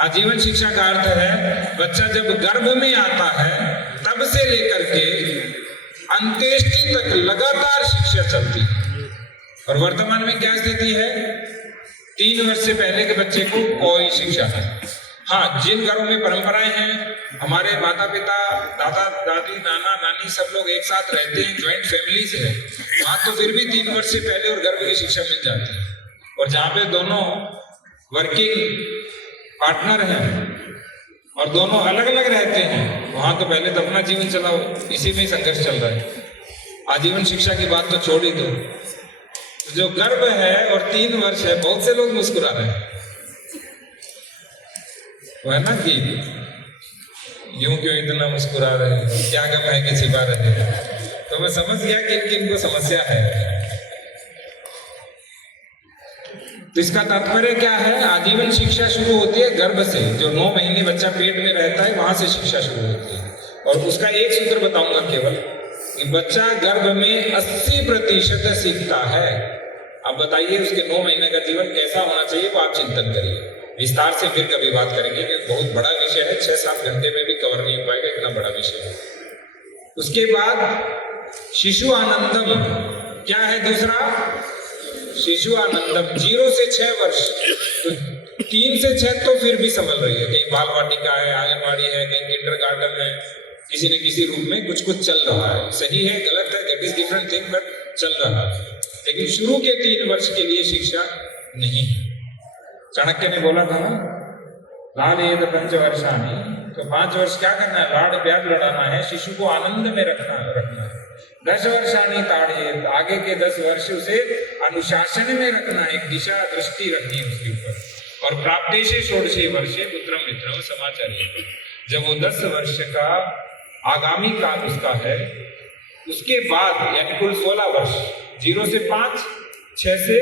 आजीवन शिक्षा का अर्थ है बच्चा जब गर्भ में आता है तब से लेकर के अंत्येष्टि तक लगातार शिक्षा चलती है। और वर्तमान में क्या स्थिति है? 3 वर्ष से पहले के बच्चे को कोई शिक्षा नहीं। हाँ, जिन घरों में परंपराएं हैं, हमारे माता पिता, दादा दादी, नाना नानी सब लोग एक साथ रहते हैं, ज्वाइंट फैमिलीज है, वहां तो फिर भी 3 वर्ष से पहले और गर्भ की शिक्षा मिल जाती है। और जहाँ पे दोनों वर्किंग पार्टनर हैं और दोनों अलग अलग रहते हैं, वहां तो पहले तो अपना जीवन चलाओ, इसी में संघर्ष चल रहा है। आजीवन शिक्षा की बात तो छोड़ ही दो। तो जो गर्भ है और 3 वर्ष है, बहुत से लोग मुस्कुरा रहे हैं, वो है ना कि यूं क्यों इतना मुस्कुरा रहे हैं, क्या गम है कि छिपा रहे हैं। तो मैं समझ गया कि इनको समस्या है। तो इसका तात्पर्य क्या है? आजीवन शिक्षा शुरू होती है गर्भ से। जो 9 महीने बच्चा पेट में रहता है वहां से शिक्षा शुरू होती है। और उसका एक सूत्र बताऊंगा केवल कि बच्चा गर्भ में 80% सीखता है। अब बताइए उसके 9 महीने का जीवन कैसा होना चाहिए, वो आप चिंतन करिए। विस्तार से फिर कभी बात करेंगे, बहुत बड़ा विषय है, 6-7 घंटे में भी कवर नहीं हो पाएगा, इतना बड़ा विषय है। उसके बाद शिशु आनंदम क्या है? दूसरा शिशु आनंदम 0 से 6 वर्ष। तो 3 से 6 तो फिर भी संभल रही है, कहीं बाल वाटिका है, आंगनवाड़ी है, कहीं किंडरगार्टन है, किसी न किसी रूप में कुछ कुछ चल रहा है। सही है गलत है, that is different thing, but चल रहा है। लेकिन शुरू के 3 वर्ष के लिए शिक्षा नहीं है। चाणक्य ने बोला था ना, लालयेत 5 वर्षाणि, तो 5 वर्ष क्या करना है? लाड़ प्यार लड़ाना है, शिशु को आनंद में रखना है। 10 वर्षाणि ताड़येत, आगे के 10 वर्ष उसे अनुशासन में रखना है, एक दिशा दृष्टि रखनी है उसके ऊपर। और प्राप्तेषे षोडशे वर्षे पुत्रम मित्रम समाचार्येत, जब वो 10 वर्ष का आगामी काल उसका है, उसके बाद यानी कुल 16 वर्ष, 0 से 5, 6 से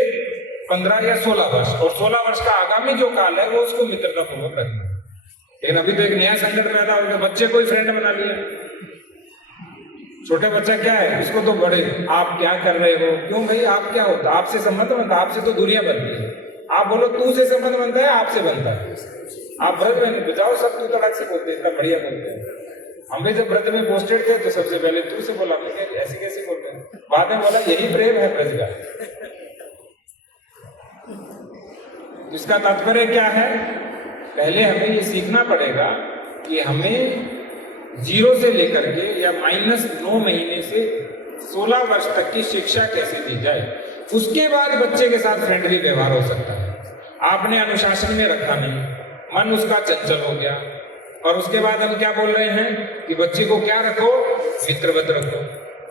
15 या 16 वर्ष, और 16 वर्ष का आगामी जो काल है वो उसको मित्रता पूर्वक रखना है। लेकिन अभी तो एक नया संकट पैदा हो गया, बच्चे को ही फ्रेंड बना लिया। छोटा बच्चा क्या है, उसको तो बड़े आप क्या कर रहे हो, क्यों भाई आप क्या होता, आपसे संबंध बनता, आपसे तो दूरियां बनती है। आप बोलो तू से संबंध बनता है, आपसे बनता है। आप व्रत में बजाओ, सब तू तड़क से बोलते हैं, इतना बढ़िया बोलते हैं। हम भी जब व्रत में पोस्टेड थे तो सबसे पहले तू से बोला, ऐसे कैसे बोलते हैं, बाद में बोला यही प्रेम है ब्रज का। इसका तात्पर्य क्या है? पहले हमें ये सीखना पड़ेगा कि हमें 0 से लेकर के या -9 महीने से 16 वर्ष तक की शिक्षा कैसे दी जाए। उसके बाद बच्चे के साथ फ्रेंडली व्यवहार हो सकता है। आपने अनुशासन में रखा नहीं, मन उसका चंचल हो गया, और उसके बाद हम क्या बोल रहे हैं कि बच्चे को क्या रखो, मित्रवत रखो।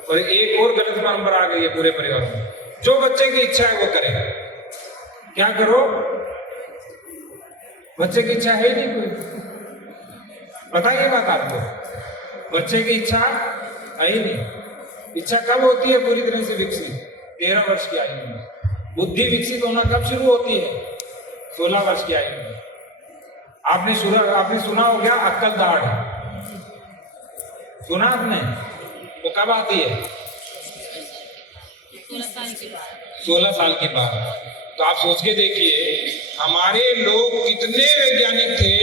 और एक और गलत परंपरा आ गई है पूरे परिवार में, जो बच्चे की इच्छा है वो करेगा। क्या करो, बच्चे की इच्छा है ही नहीं कोई, बताइए बात आपको, बच्चे की इच्छा है ही नहीं। इच्छा कब होती है पूरी तरह से विकसित? 13 वर्ष की आयु में। बुद्धि विकसित होना कब शुरू होती है? 16 वर्ष की आयु में। आपने सुना हो गया अक्कल दाढ़, सुना आपने? वो कब आती है? 16 साल के बाद। तो आप सोच के देखिए हमारे लोग कितने वैज्ञानिक थे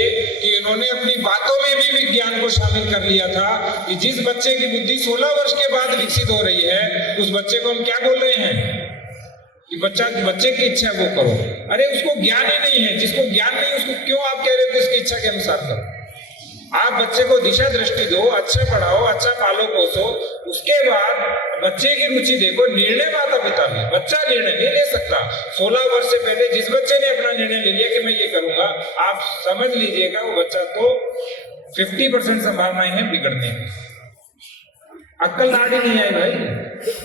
कि इन्होंने अपनी बातों में भी विज्ञान को शामिल कर लिया था कि जिस बच्चे की बुद्धि 16 वर्ष के बाद विकसित हो रही है उस बच्चे को हम क्या बोल रहे हैं कि बच्चे की इच्छा वो करो। अरे उसको ज्ञान ही नहीं है, जिसको ज्ञान नहीं उसको क्यों आप कह रहे हो कि उसकी इच्छा के अनुसार करो। आप बच्चे को दिशा दृष्टि दो, अच्छा पढ़ाओ, अच्छा पालो पोसो, उसके बाद बच्चे की रुचि देखो। निर्णय माता पिता में, बच्चा निर्णय नहीं ले सकता। 16 वर्ष से पहले जिस बच्चे ने अपना निर्णय ले लिया कि मैं ये करूंगा, आप समझ लीजिएगा वो बच्चा को 50% संभावनाएं हैं बिगड़ने की। अक्ल दाढ़ ही नहीं आई भाई,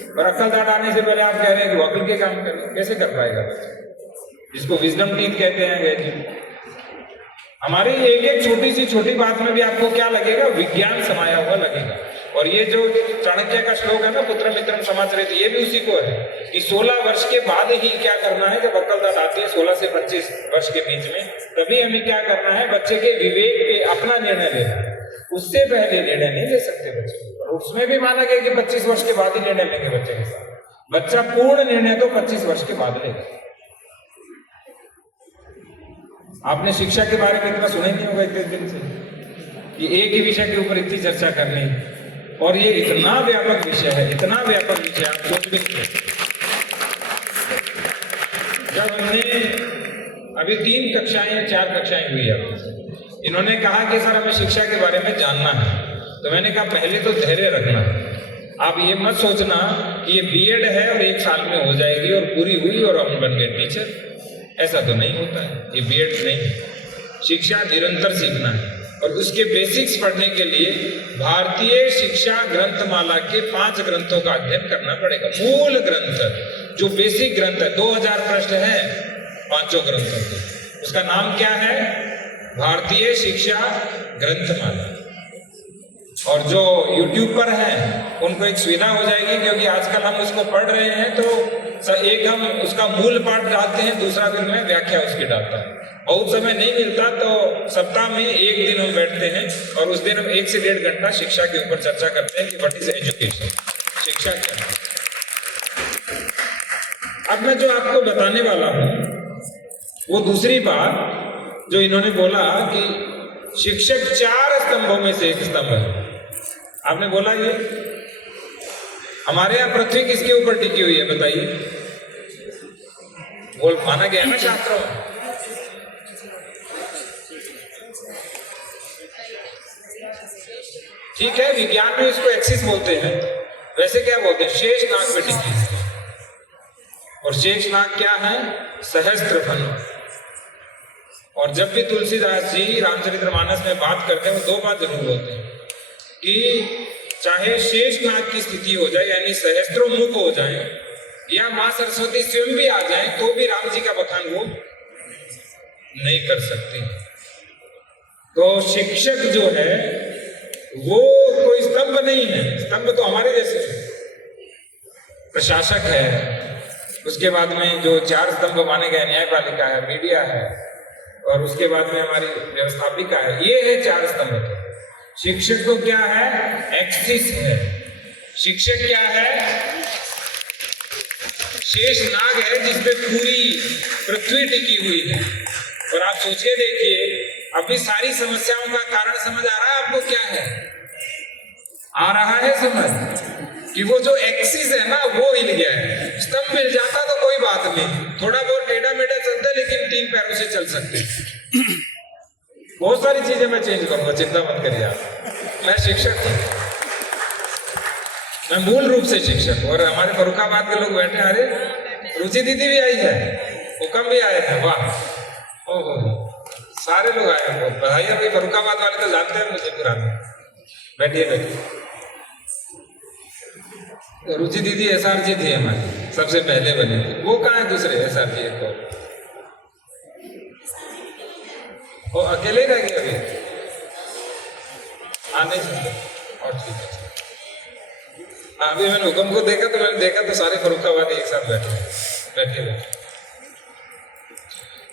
और अक्ल दाढ़ आने से पहले आप कह रहे हैं कि अक्ल के काम करें, कैसे कर पाएगा बच्चा? जिसको विजडम टीथ कहते हैं। हमारी एक छोटी बात में भी आपको क्या लगेगा? विज्ञान समाया हुआ लगेगा। और ये जो चाणक्य का श्लोक है ना, पुत्र मित्रम समाचरेत, ये भी उसी को है कि 16 वर्ष के बाद ही क्या करना है। जब अक्ल दाढ़ आती है 16 से 25 वर्ष के बीच में, तभी हमें क्या करना है? बच्चे के विवेक पे अपना निर्णय लेना है। उससे पहले निर्णय नहीं ले सकते बच्चे। उसमें भी माना गया कि 25 वर्ष के बाद ही निर्णय लेंगे बच्चे के साथ। बच्चा पूर्ण निर्णय तो 25 वर्ष के बाद लेगा। आपने शिक्षा के बारे में इतना सुना ही नहीं होगा इतने दिन से कि एक ही विषय के ऊपर इतनी चर्चा करनी, और ये इतना व्यापक विषय है, इतना व्यापक विषय आप सोच भी नहीं। जब हमने अभी 3 कक्षाएं 4 कक्षाएं हुई अब, इन्होंने कहा कि सर हमें शिक्षा के बारे में जानना है, तो मैंने कहा पहले तो धैर्य रखना। आप ये मत सोचना कि ये बीएड है और 1 साल में हो जाएगी और पूरी हुई और हम बन गए टीचर। ऐसा तो नहीं होता है, ये बीएड नहीं। शिक्षा निरंतर सीखना है, और उसके बेसिक्स पढ़ने के लिए भारतीय शिक्षा ग्रंथमाला के 5 ग्रंथों का अध्ययन करना पड़ेगा। मूल ग्रंथ जो बेसिक ग्रंथ है, 2000 पृष्ठ है 5 ग्रंथों के, उसका नाम क्या है? भारतीय शिक्षा ग्रंथमाला। और जो YouTube पर है उनको एक सुविधा हो जाएगी, क्योंकि आजकल हम उसको पढ़ रहे हैं तो एक हम उसका मूल पाठ डालते हैं, दूसरा फिर मैं व्याख्या उसकी डालता हूँ। बहुत समय नहीं मिलता तो सप्ताह में 1 दिन हम बैठते हैं और उस दिन हम 1 से 1.5 घंटा शिक्षा के ऊपर चर्चा करते हैं कि व्हाट इज एजुकेशन, शिक्षा क्या है। अब मैं जो आपको बताने वाला हूं वो दूसरी बात जो इन्होंने बोला कि शिक्षक 4 स्तंभों में से एक स्तंभ है। आपने बोला ये हमारे यहाँ पृथ्वी किसके ऊपर टिकी हुई है बताइए? बोल माना गया ना शास्त्रों में। ठीक है, विज्ञान में इसको एक्सिस बोलते हैं, वैसे क्या बोलते हैं? शेष नाग पे टिकी। और शेष नाग क्या है? सहस्त्र फन। और जब भी तुलसीदास जी रामचरितमानस में बात करते हैं वो 2 बात जरूर बोलते हैं कि चाहे शेष नाग की स्थिति हो जाए, यानी सहस्त्रों मुख हो जाए, या मां सरस्वती स्वयं भी आ जाए, तो भी राम जी का बखान वो नहीं कर सकते। तो शिक्षक जो है वो कोई स्तंभ नहीं है। स्तंभ तो हमारे जैसे प्रशासक है, उसके बाद में जो 4 स्तंभ माने गए, न्यायपालिका है, मीडिया है, और उसके बाद में हमारी व्यवस्थापिका है। ये है 4 स्तंभ। शिक्षक तो क्या है? एक्सिस है। शिक्षक क्या है? शेष नाग है जिसपे पूरी पृथ्वी टिकी हुई है। और आप सोचिए देखिए, अपनी सारी समस्याओं का कारण समझ आ रहा है आपको? क्या है आ रहा है समझ कि वो जो एक्सिस है ना वो हिल गया है। स्तंभ मिल जाता तो कोई बात नहीं, थोड़ा बहुत टेढ़ा मेढ़ा चलता, लेकिन 3 पैरों से चल सकते। बहुत सारी चीजें मैं चेंज करूंगा, चिंता मत करिए आप। मैं शिक्षक हूं, मैं मूल रूप से शिक्षक हूं। और हमारे फरुखाबाद के लोग बैठे, अरे रुचि दीदी भी आई है, हुक्म भी आए थे, वाह ओहो सारे लोग आए हैं। बधाई भाई, फरुखाबाद वाले तो जानते हैं मुझे पुराने। बैठिए बैठिए। रुचि दीदी SRG थी हमारी, सबसे पहले बनी थी। वो कहाँ है दूसरे SRG? एक और वो अकेले ही रह गए अभी, आने चाहिए। और ठीक है, अभी मैंने हुक्म को देखा तो मैंने देखा तो सारे फरुखाबादी एक साथ बैठे।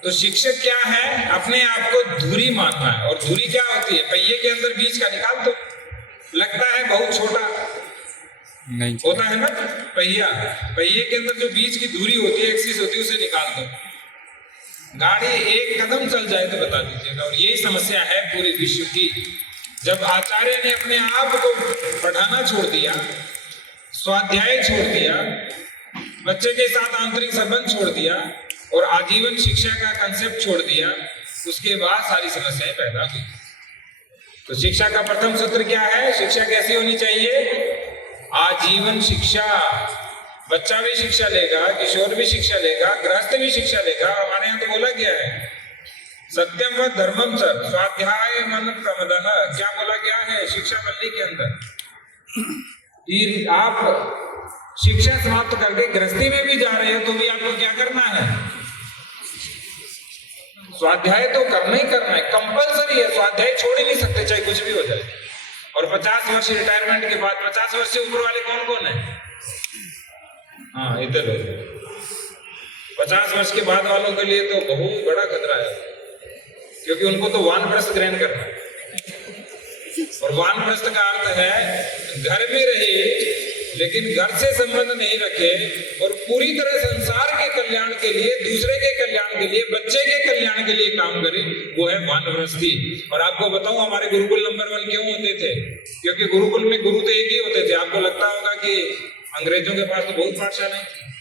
तो शिक्षक क्या है? अपने आप को धुरी मानना है। और धुरी क्या होती है? पहिए के अंदर बीज का निकाल दो, लगता है बहुत छोटा नहीं होता है ना पहिया, पहिए के अंदर जो बीज की धुरी होती है, एक्सिस होती है, उसे निकाल दो। गाड़ी एक कदम चल जाए तो बता दीजिएगा। और यही समस्या है पूरे विश्व की। जब आचार्य ने अपने आप को पढ़ाना छोड़ दिया, स्वाध्याय छोड़ दिया, बच्चे के साथ आंतरिक संबंध छोड़ दिया और आजीवन शिक्षा का कंसेप्ट छोड़ दिया, उसके बाद सारी समस्याएं पैदा हुई। तो शिक्षा का प्रथम सूत्र क्या है? शिक्षा कैसी होनी चाहिए? आजीवन शिक्षा। बच्चा भी शिक्षा लेगा, किशोर भी शिक्षा लेगा, गृहस्थ भी शिक्षा लेगा। हमारे यहाँ तो बोला गया है सत्यम व धर्मम च स्वाध्याय मन प्रमदः। क्या बोला गया है शिक्षा मंडली के अंदर? कि आप शिक्षा समाप्त करके गृहस्थी में भी जा रहे हो तो भी आपको क्या करना है? स्वाध्याय तो करना ही करना है, कंपलसरी है। स्वाध्याय छोड़ ही नहीं सकते चाहे कुछ भी हो जाए। और 50 वर्ष रिटायरमेंट के बाद 50 वर्ष से ऊपर वाले कौन कौन है? हाँ, इधर 50 वर्ष के बाद वालों के लिए तो बहुत बड़ा खतरा है, क्योंकि उनको तो वानप्रस्थ ग्रहण करना है। और वानप्रस्थ का अर्थ है घर में रहे लेकिन घर से संबंध नहीं रखे और पूरी तरह संसार के कल्याण के लिए, दूसरे के कल्याण के लिए, बच्चे के कल्याण के लिए काम करे, वो है वानप्रस्थी। और आपको बताऊं हमारे गुरुकुल नंबर 1 क्यों होते थे? क्योंकि गुरुकुल में गुरु तो एक ही होते थे। आपको लगता होगा कि अंग्रेजों के पास तो बहुत पाठशालाएं थी।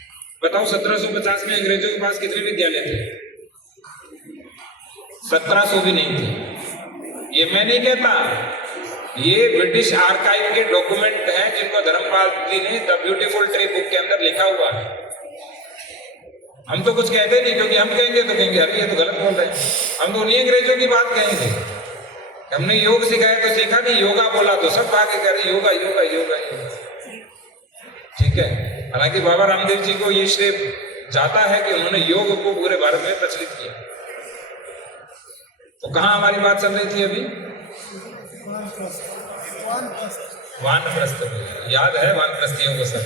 बताओ 1750 में अंग्रेजों के पास कितने विद्यालय थे? 1700 भी नहीं थे। ये मैं नहीं कहता, ये ब्रिटिश आर्काइव के डॉक्यूमेंट हैं जिनको धर्मपाल जी ने द ब्यूटीफुल ट्री बुक के अंदर लिखा हुआ है। हम तो कुछ कहते नहीं, क्योंकि हम कहेंगे तो कहेंगे अरे ये तो गलत बोल रहे हैं। हम तो उन्हीं अंग्रेजों की बात कहेंगे। हमने योग सिखाया तो सीखा नहीं, योगा बोला तो सब आगे कह रहे योगा योगा योगा योगा। ठीक है, हालांकि बाबा रामदेव जी को ये श्रेय जाता है कि उन्होंने योग को पूरे भारत में प्रचलित किया। तो कहां हमारी बात चल रही थी अभी? वानप्रस्थ। याद है वानप्रस्थियों को सब?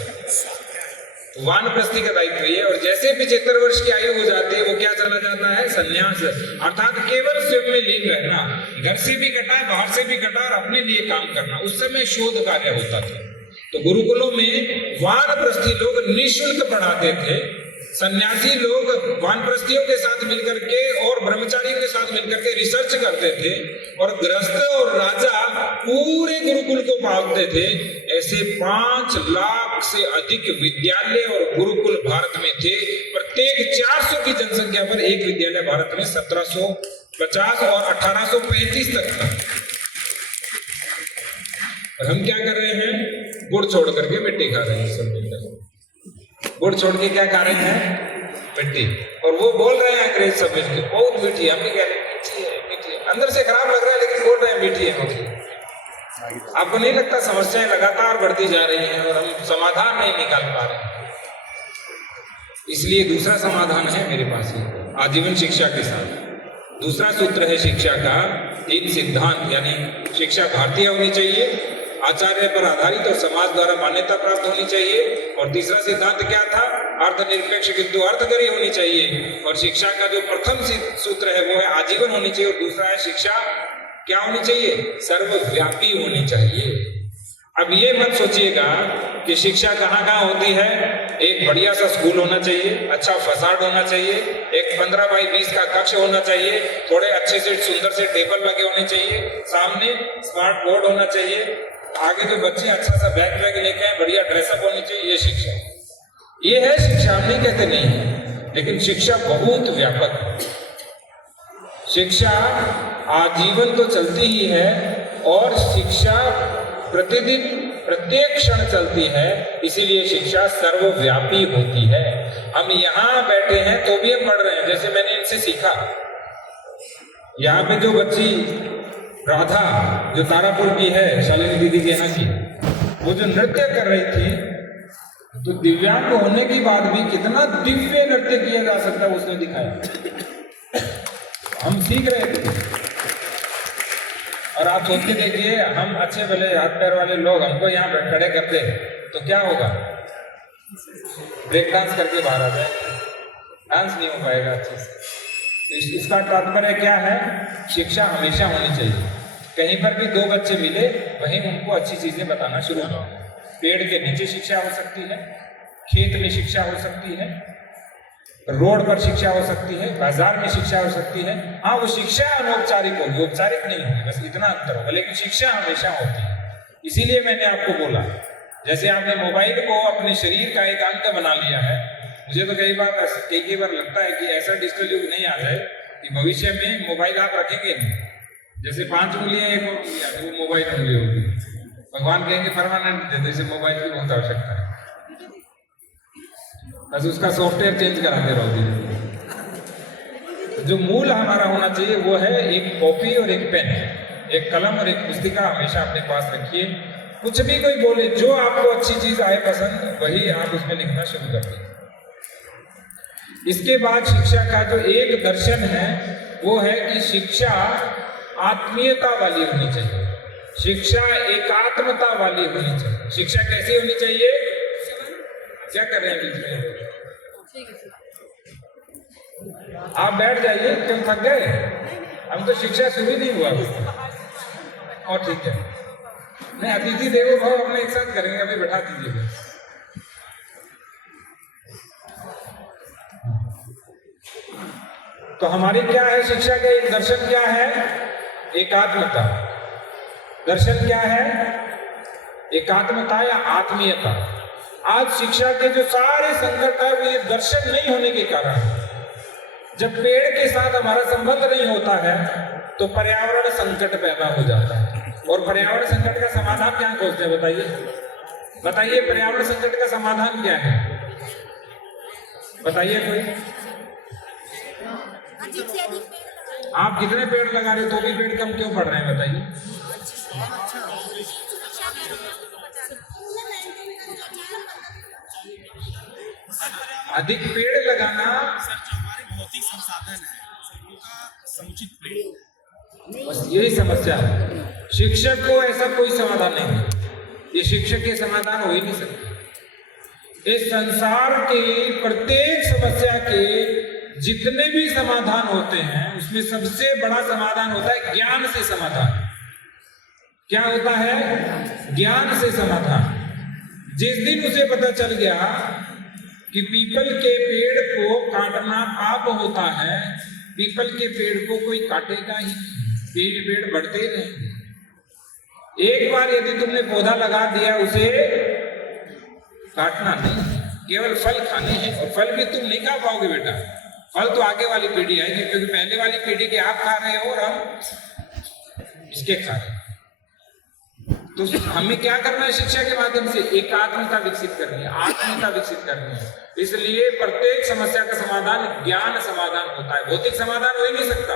तो वानप्रस्थी का दायित्व ये। और जैसे 75 वर्ष की आयु हो जाती है वो क्या चला जाता है? संन्यास, अर्थात केवल स्वयं में लीन रहना। घर से भी कटा, बाहर से भी कटा और अपने लिए काम करना। उस समय शोध कार्य होता था। तो गुरुकुलों में वानप्रस्थी लोग निःशुल्क पढ़ाते थे। सन्यासी लोग वानप्रस्थियों के साथ मिलकर के और ब्रह्मचारियों के साथ मिलकर के रिसर्च करते थे और गृहस्थ और राजा पूरे गुरुकुल को पालते थे। ऐसे 5 लाख से अधिक विद्यालय और गुरुकुल भारत में थे। प्रत्येक 400 की जनसंख्या पर एक विद्यालय भारत में 1750 और 1835 तक था। और हम क्या कर रहे हैं? गुड़ छोड़ करके मिट्टी खा रहे हैं। सब मिलकर गुड़ छोड़ के क्या खा रहे हैं? मिट्टी। और वो बोल रहे हैं अंग्रेज सब मिलकर बहुत मीठी है। हम भी कह रहे हैं मीठी है, मीठी है। अंदर से खराब लग रहा है लेकिन बोल रहे हैं मीठी है, मीठी। आपको नहीं लगता समस्याएं लगातार बढ़ती जा रही हैं और हम समाधान नहीं निकाल पा रहे हैं? इसलिए दूसरा समाधान है मेरे पास ही, आजीवन शिक्षा के साथ। दूसरा सूत्र है शिक्षा का 3 सिद्धांत, यानी शिक्षा भारतीय होनी चाहिए, आचार्य पर आधारित और समाज द्वारा मान्यता प्राप्त होनी चाहिए। और तीसरा सिद्धांत क्या था? अर्थनिरपेक्ष किंतु अर्थकरी होनी चाहिए। और शिक्षा का जो प्रथम सूत्र है वो है आजीवन होनी चाहिए और दूसरा है शिक्षा क्या होनी चाहिए? सर्वव्यापी होनी चाहिए। अब ये मत सोचिएगा कि शिक्षा कहाँ कहाँ होती है। एक बढ़िया सा स्कूल होना चाहिए, अच्छा फसाड होना चाहिए, एक 15 बाई 20 का कक्ष होना चाहिए, थोड़े अच्छे से सुंदर से टेबल लगे होने चाहिए, सामने स्मार्ट बोर्ड होना चाहिए, आगे जो बच्चे अच्छा सा बैग लेके आए, बढ़िया ड्रेसअप होनी चाहिए। ये शिक्षा, ये है शिक्षा। हम नहीं कहते नहीं है, लेकिन शिक्षा बहुत व्यापक है। शिक्षा आजीवन तो चलती ही है और शिक्षा प्रतिदिन प्रत्येक क्षण चलती है, इसीलिए शिक्षा सर्वव्यापी होती है। हम यहाँ बैठे हैं तो भी हम पढ़ रहे हैं। जैसे मैंने इनसे सीखा, यहाँ पे जो बच्ची राधा जो तारापुर की है, शालिनी दीदी के यहाँ की, वो जो नृत्य कर रही थी, तो दिव्यांग होने के बाद भी कितना दिव्य नृत्य किया जा सकता है उसने दिखाया। हम सीख रहे थे। और आप सोच के देखिए, हम अच्छे भले हाथ पैर वाले लोग हमको यहाँ खड़े करते तो क्या होगा? ब्रेक डांस करके बाहर आ जाए, डांस नहीं हो पाएगा अच्छे से। इसका तात्पर्य क्या है? शिक्षा हमेशा होनी चाहिए। कहीं पर भी 2 बच्चे मिले, वहीं उनको अच्छी चीजें बताना शुरू करो। पेड़ के नीचे शिक्षा हो सकती है, खेत में शिक्षा हो सकती है, रोड पर शिक्षा हो सकती है, बाजार में शिक्षा हो सकती है। हाँ, वो शिक्षा अनौपचारिक होगी, औपचारिक नहीं होगी, बस इतना अंतर होगा, लेकिन शिक्षा हमेशा होती है। इसीलिए मैंने आपको बोला, जैसे आपने मोबाइल को अपने शरीर का एक अंग बना लिया है, मुझे तो कई बार लगता है कि ऐसा डिजिटल युग नहीं आ जाए कि भविष्य में मोबाइल आप रखेंगे नहीं, जैसे 5 उंगलियां एक और उंगलियां वो मोबाइल उंगली होगी। भगवान कहेंगे परमानेंट दे दो, इसे मोबाइल की बहुत आवश्यकता है, बस उसका सॉफ्टवेयर चेंज कराते रहोगे। जो मूल हमारा होना चाहिए वो है एक कॉपी और एक पेन, एक कलम और एक पुस्तिका हमेशा अपने पास रखिए। कुछ भी कोई बोले, जो आपको अच्छी चीज आए पसंद, वही आप उसमें लिखना शुरू कर दीजिए। इसके बाद शिक्षा का जो एक दर्शन है वो है कि शिक्षा आत्मीयता वाली होनी चाहिए, शिक्षा एकात्मता वाली होनी चाहिए। शिक्षा कैसी होनी चाहिए? क्या कर रहे हैं बीच में? आप बैठ जाइए, क्यों थक गए? हम तो शिक्षा शुरू नहीं हुआ और ठीक है, नहीं अतिथि देवो भव अपने एक साथ करेंगे, अभी बैठा दीजिए। तो हमारी क्या है शिक्षा का एक दर्शन? क्या है? एकात्मता। दर्शन क्या है? एकात्मता या आत्मीयता। आज शिक्षा के जो सारे संकट है वो ये दर्शन नहीं होने के कारण। जब पेड़ के साथ हमारा संबंध नहीं होता है तो पर्यावरण संकट पैदा हो जाता है। और पर्यावरण संकट का समाधान क्या खोजते हैं? बताइए पर्यावरण संकट का समाधान क्या है? बताइए कोई। आप कितने पेड़ लगा रहे हो तो भी पेड़ कम क्यों पड़ रहे हैं? बताइए। अधिक पेड़ लगाना, सर जो हमारे भौतिक संसाधन है उनका समुचित प्रयोग, बस यही समस्या है। शिक्षक को ऐसा कोई समाधान नहीं है, ये शिक्षक के समाधान हो ही नहीं सकते। इस संसार के प्रत्येक समस्या के जितने भी समाधान होते हैं उसमें सबसे बड़ा समाधान होता है ज्ञान से समाधान। क्या होता है? ज्ञान से समाधान। जिस दिन उसे पता चल गया कि पीपल के पेड़ को काटना पाप होता है, पीपल के पेड़ को कोई काटेगा ही नहीं, पेड़ बढ़ते रहेंगे। एक बार यदि तुमने पौधा लगा दिया, उसे काटना नहीं, केवल फल खाने हैं। और फल भी तुम नहीं खा पाओगे बेटा, फल तो आगे वाली पीढ़ी आएगी, क्योंकि पहले वाली पीढ़ी के आप खा रहे हो और हम इसके खा रहे हैं। तो हमें क्या करना है? शिक्षा के माध्यम से एकात्मता विकसित करनी है, आत्मीयता विकसित करनी है। इसलिए प्रत्येक समस्या का समाधान ज्ञान समाधान होता है, भौतिक समाधान हो ही नहीं सकता।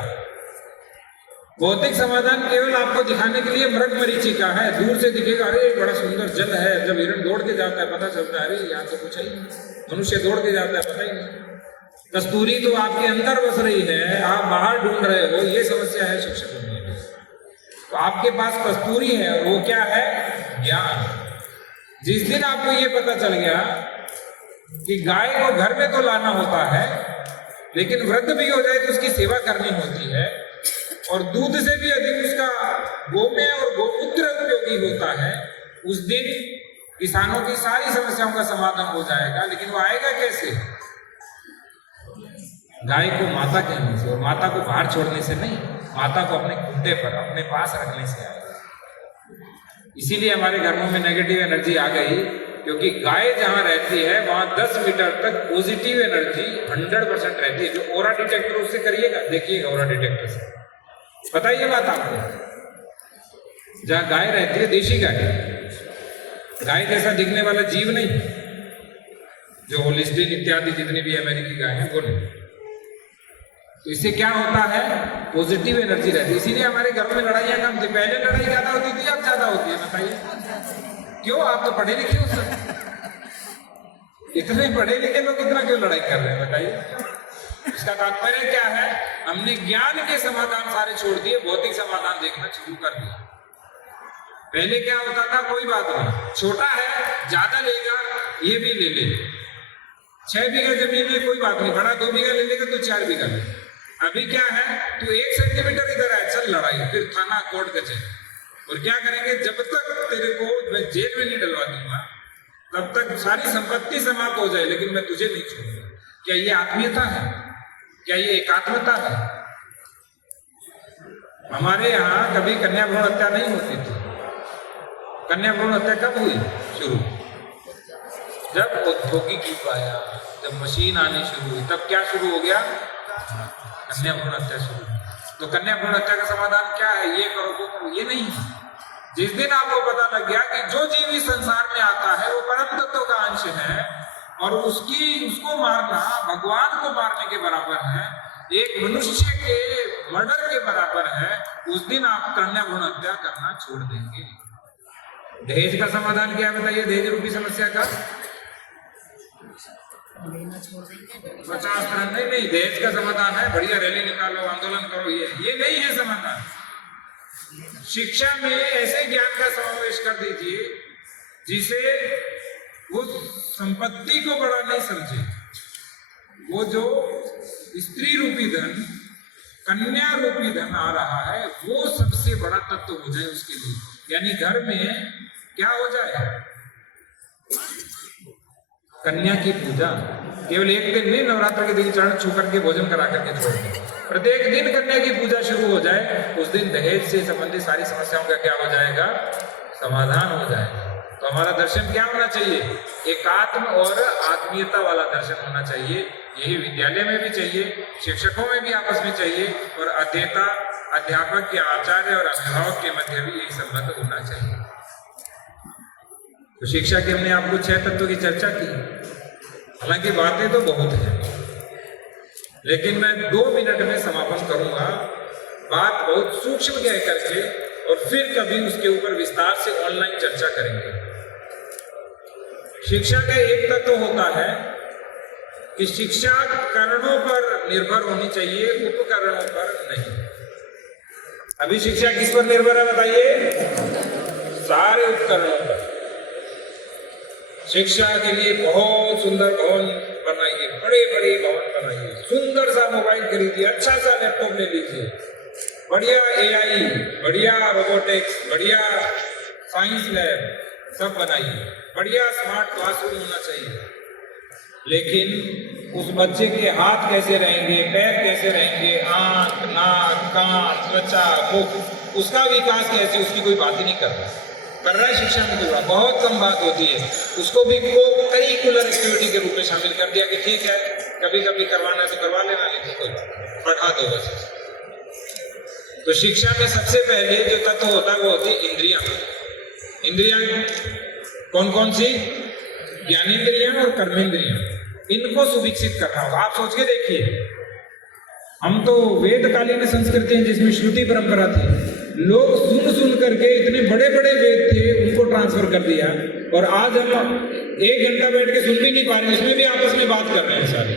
भौतिक समाधान केवल आपको दिखाने के लिए मृग मरीचिका है, दूर से दिखेगा अरे बड़ा सुंदर जल है, जब हिरण दौड़ के जाता है पता चलता है अरे यहाँ तो कुछ ही नहीं, मनुष्य दौड़ के जाता है पता ही नहीं। कस्तूरी तो आपके अंदर बस रही है, आप बाहर ढूंढ रहे हो, ये समस्या है शिक्षकों में। तो आपके पास कस्तूरी है और वो क्या है? ज्ञान। जिस दिन आपको ये पता चल गया कि गाय को घर में तो लाना होता है, लेकिन वृद्ध भी हो जाए तो उसकी सेवा करनी होती है, और दूध से भी अधिक उसका गोमय और गोमूत्र उपयोगी होता है, उस दिन किसानों की सारी समस्याओं का समाधान हो जाएगा। लेकिन वो आएगा कैसे? गाय को माता कहने से, और माता को बाहर छोड़ने से नहीं, माता को अपने खूंटे पर अपने पास रखने से आएगा। इसीलिए हमारे घरों में नेगेटिव एनर्जी आ गई, क्योंकि गाय जहां रहती है वहां 10 मीटर तक पॉजिटिव एनर्जी 100% रहती है। जो ओरा डिटेक्टर उससे करिएगा, देखिएगा ओरा डिटेक्टर से, बताइए बात आपको। जहां गाय रहती है, देशी गाय जैसा दिखने वाला जीव नहीं, जो होलिस्टीन इत्यादि जितनी भी अमेरिकी गाय है वो नहीं। तो इससे क्या होता है? पॉजिटिव एनर्जी रहती है। इसीलिए हमारे घरों में लड़ाइयां कम थी, पहले लड़ाई ज्यादा होती थी, अब ज्यादा होती है। बताइए क्यों? आप तो पढ़े लिखे हो सर, इतने पढ़े लिखे लोग इतना क्यों लड़ाई कर रहे हैं? बताइए। इसका तात्पर्य क्या है? हमने ज्ञान के समाधान सारे छोड़ दिए, भौतिक समाधान देखना शुरू कर दिया। पहले क्या होता था? कोई बात नहीं, छोटा है ज्यादा लेगा ये भी ले ले, 6 बीघा जमीन है कोई बात नहीं, बड़ा 2 बीघा ले लेगा तो 4 बीघा ले। अभी क्या है? तू 1 सेंटीमीटर इधर है, चल लड़ाई, फिर थाना कोर्ट कचहरी। और क्या करेंगे? जब तक तेरे को मैं जेल में नहीं डलवा दूंगा तब तक सारी संपत्ति समाप्त हो जाए, लेकिन मैं तुझे नहीं छोड़ूंगा। क्या ये आत्मीयता है? क्या ये एकात्मता है? हमारे यहाँ कभी कन्या भ्रूण हत्या नहीं होती थी। कन्या भ्रूण हत्या कब हुई शुरू? जब औद्योगिक युग आया, जब मशीन आनी शुरू हुई, तब क्या शुरू हो गया? कन्या भ्रूण हत्या शुरू। तो कन्या भ्रूण हत्या का समाधान क्या है? ये करो वो करो, ये नहीं है। जिस दिन आपको पता लग गया कि जो जीव इस संसार में आता है वो परम तत्व का अंश है और उसको मारना भगवान को मारने के बराबर है, एक मनुष्य के मर्डर के बराबर है, उस दिन आप कन्या भ्रूण हत्या करना छोड़ देंगे। दहेज का समाधान क्या है बताइए? दहेज रूपी समस्या का 50 नहीं, दहेज का समाधान है बढ़िया रैली निकालो, आंदोलन करो, ये नहीं है समाधान। शिक्षा में ऐसे ज्ञान का समावेश कर दीजिए जिसे उस संपत्ति को बड़ा नहीं समझे। वो जो स्त्री रूपी धन, कन्या रूपी धन आ रहा है, वो सबसे बड़ा तत्व हो जाए उसके लिए। यानी घर में क्या हो जाए? कन्या की पूजा। केवल एक दिन नहीं, नवरात्र के दिन चरण छू करके भोजन करा करके छोड़ दें। प्रत्येक दिन कन्या की पूजा शुरू हो जाए, उस दिन दहेज से संबंधित सारी समस्याओं का क्या हो जाएगा? समाधान हो जाएगा। तो हमारा दर्शन क्या होना चाहिए? एकात्म और आत्मीयता वाला दर्शन होना चाहिए। यही विद्यालय में भी चाहिए, शिक्षकों में भी आपस में चाहिए, और अध्येता, अध्यापक के, आचार्य और अभिभावक के मध्य भी यही संबंध होना चाहिए। तो शिक्षा के हमने आपको 6 तत्वों की चर्चा की। हालांकि बातें तो बहुत हैं, लेकिन मैं 2 मिनट में समापन करूंगा। बात बहुत सूक्ष्म कह करके, और फिर कभी उसके ऊपर विस्तार से ऑनलाइन चर्चा करेंगे। शिक्षा का एक तत्व होता है कि शिक्षा कारणों पर निर्भर होनी चाहिए, उपकरणों पर नहीं। अभी शिक्षा किस पर निर्भर है बताइए? सारे उपकरणों पर। शिक्षा के लिए बहुत सुंदर भवन बनाइए, बड़े बड़े भवन बनाइए, सुंदर सा मोबाइल खरीदिए, अच्छा सा लैपटॉप ले लीजिए, बढ़िया AI, बढ़िया रोबोटिक्स, बढ़िया साइंस लैब सब बनाइए, बढ़िया स्मार्ट क्लासरूम होना चाहिए। लेकिन उस बच्चे के हाथ कैसे रहेंगे, पैर कैसे रहेंगे, आंख, नाक, कान, त्वचा, मुख, उसका विकास कैसे, उसकी कोई बात ही नहीं कर रहा है शिक्षा में। तो बहुत कम बात होती है। उसको भी करिकुलर एक्टिविटी के रूप में शामिल कर दिया कि ठीक है, कभी कभी करवाना है तो करवा लेना, लेकिन कोई पढ़ा दो बस। तो शिक्षा में सबसे पहले जो तत्व होता है वो होती है इंद्रियां। इंद्रियां कौन कौन सी? ज्ञानेंद्रियां और कर्मेंद्रियां। इनको सुविकसित करना होगा। आप सोच के देखिए, हम तो वेदकालीन संस्कृति हैं जिसमें श्रुति परंपरा थी। लोग सुन सुन करके इतने बड़े बड़े वेद थे, उनको ट्रांसफर कर दिया, और आज हम 1 घंटा बैठ के सुन भी नहीं पा रहे, उसमें भी आपस में बात कर रहे हैं। सारे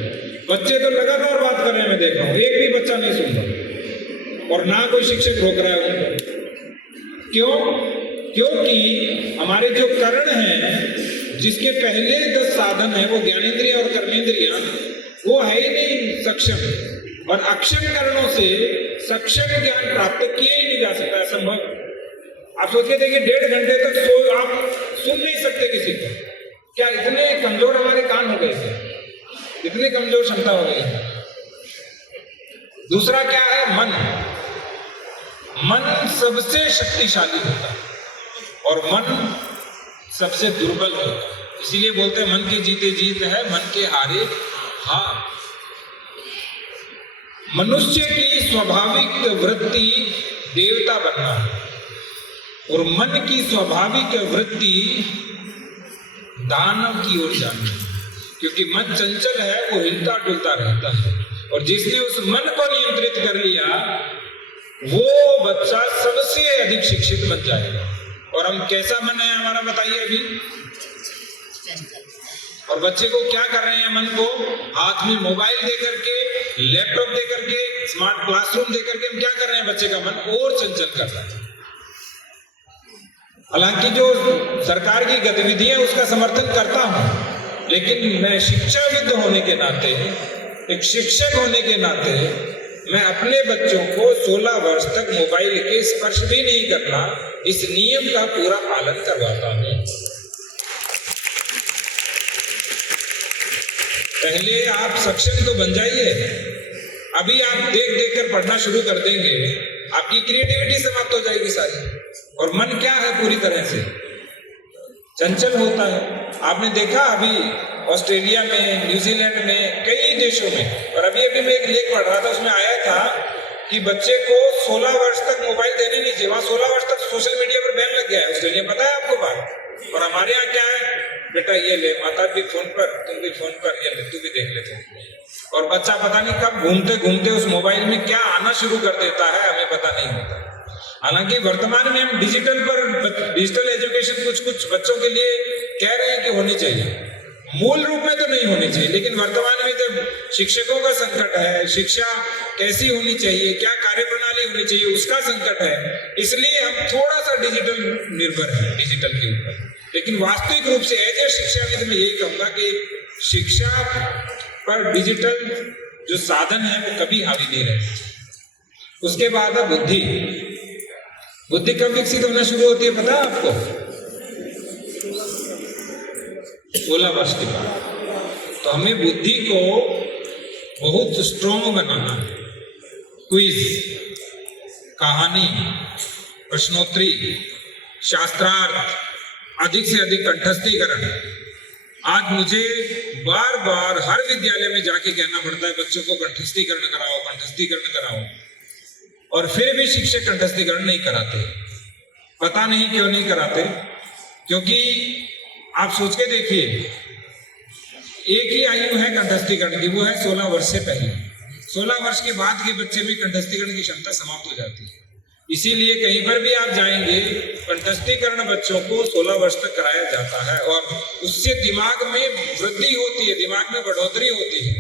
बच्चे तो लगातार बात कर रहे हैं, मैं देख रहा हूँ, एक भी बच्चा नहीं सुन रहा, और ना कोई शिक्षक रोक रहा है उनको। क्यों? क्योंकि हमारे जो करण हैं, जिसके पहले 10 साधन है, वो ज्ञानेंद्रिय और कर्मेंद्रियां, वो है ही नहीं सक्षम। और अक्षम करणों से सक्षम ज्ञान प्राप्त किया ही नहीं जा सकता, असंभव। आप सोच के देखिए, 1.5 घंटे तक आप सुन नहीं सकते किसी को। क्या इतने कमजोर हमारे कान हो गए थे? इतनी कमजोर क्षमता हो गई है। दूसरा क्या है? मन। मन सबसे शक्तिशाली होता है और मन सबसे दुर्बल होता है। इसीलिए बोलते हैं मन के जीते जीत है, मन के हारे हार। मनुष्य की स्वाभाविक वृत्ति देवता बनना है, और मन की स्वाभाविक वृत्ति दानव की ओर जाना है। क्योंकि मन चंचल है, वो हिलता डुलता रहता है, और जिसने उस मन को नियंत्रित कर लिया वो बच्चा सबसे अधिक शिक्षित बन जाएगा। और हम कैसा मन है हमारा बताइए अभी? और बच्चे को क्या कर रहे हैं? मन को हाथ में मोबाइल दे करके, लैपटॉप दे करके, स्मार्ट क्लासरूम दे करके हम क्या कर रहे हैं? बच्चे का मन और चंचल कर रहे हैं। हालांकि जो सरकार की गतिविधियां उसका समर्थन करता हूं, लेकिन मैं शिक्षाविद होने के नाते, एक शिक्षक होने के नाते, मैं अपने बच्चों को 16 वर्ष तक मोबाइल के स्पर्श भी नहीं करना, इस नियम का पूरा पालन करवाता हूं। पहले आप सक्षम तो बन जाइए। अभी आप देख देख कर पढ़ना शुरू कर देंगे, आपकी क्रिएटिविटी समाप्त हो जाएगी सारी। और मन क्या है, पूरी तरह से चंचल होता है। आपने देखा अभी ऑस्ट्रेलिया में, न्यूजीलैंड में, कई देशों में, और अभी अभी मैं एक लेख पढ़ रहा था, उसमें आया था कि बच्चे को 16 वर्ष तक मोबाइल देने नहीं चाहिए। वहां 16 वर्ष तक सोशल मीडिया पर बैन लग गया है ऑस्ट्रेलिया, पता है आपको बात। और हमारे यहाँ क्या है, बेटा ये ले, माता भी फोन पर, तुम भी फोन पर, ये ले, तू भी देख लेते। और बच्चा पता नहीं कब घूमते घूमते उस मोबाइल में क्या आना शुरू कर देता है, हमें पता नहीं होता। हालांकि वर्तमान में हम डिजिटल एजुकेशन कुछ कुछ बच्चों के लिए कह रहे हैं कि होनी चाहिए, मूल रूप में तो नहीं होनी चाहिए, लेकिन वर्तमान में जब शिक्षकों का संकट है, शिक्षा कैसी होनी चाहिए, क्या कार्यप्रणाली होनी चाहिए, उसका संकट है, इसलिए हम थोड़ा सा डिजिटल निर्भर हैं, डिजिटल के ऊपर। लेकिन वास्तविक रूप से एज ए शिक्षाविद मैं यही कहूंगा कि शिक्षा पर डिजिटल जो साधन है वो कभी हावी नहीं रहे। उसके बाद है बुद्धि। बुद्धि कब विकसित होना शुरू होती है पता है आपको? 16 वर्ष के बाद। तो हमें बुद्धि को बहुत स्ट्रॉन्ग बनाना है। क्विज, कहानी, प्रश्नोत्तरी, शास्त्रार्थ, अधिक से अधिक कंठस्थीकरण। आज मुझे बार बार हर विद्यालय में जाके कहना पड़ता है बच्चों को कंठस्थीकरण कराओ, कंठस्थीकरण कराओ, और फिर भी शिक्षक कंठस्थीकरण नहीं कराते। पता नहीं क्यों नहीं कराते, क्योंकि आप सोच के देखिए, एक ही आयु है कंठस्थीकरण की, वो है 16 वर्ष से पहले। 16 वर्ष के बाद के बच्चे में कंठस्थीकरण की क्षमता समाप्त हो जाती है। इसीलिए कहीं पर भी आप जाएंगे, कंठस्थीकरण बच्चों को 16 वर्ष तक कराया जाता है, और उससे दिमाग में वृद्धि होती है, दिमाग में बढ़ोतरी होती है।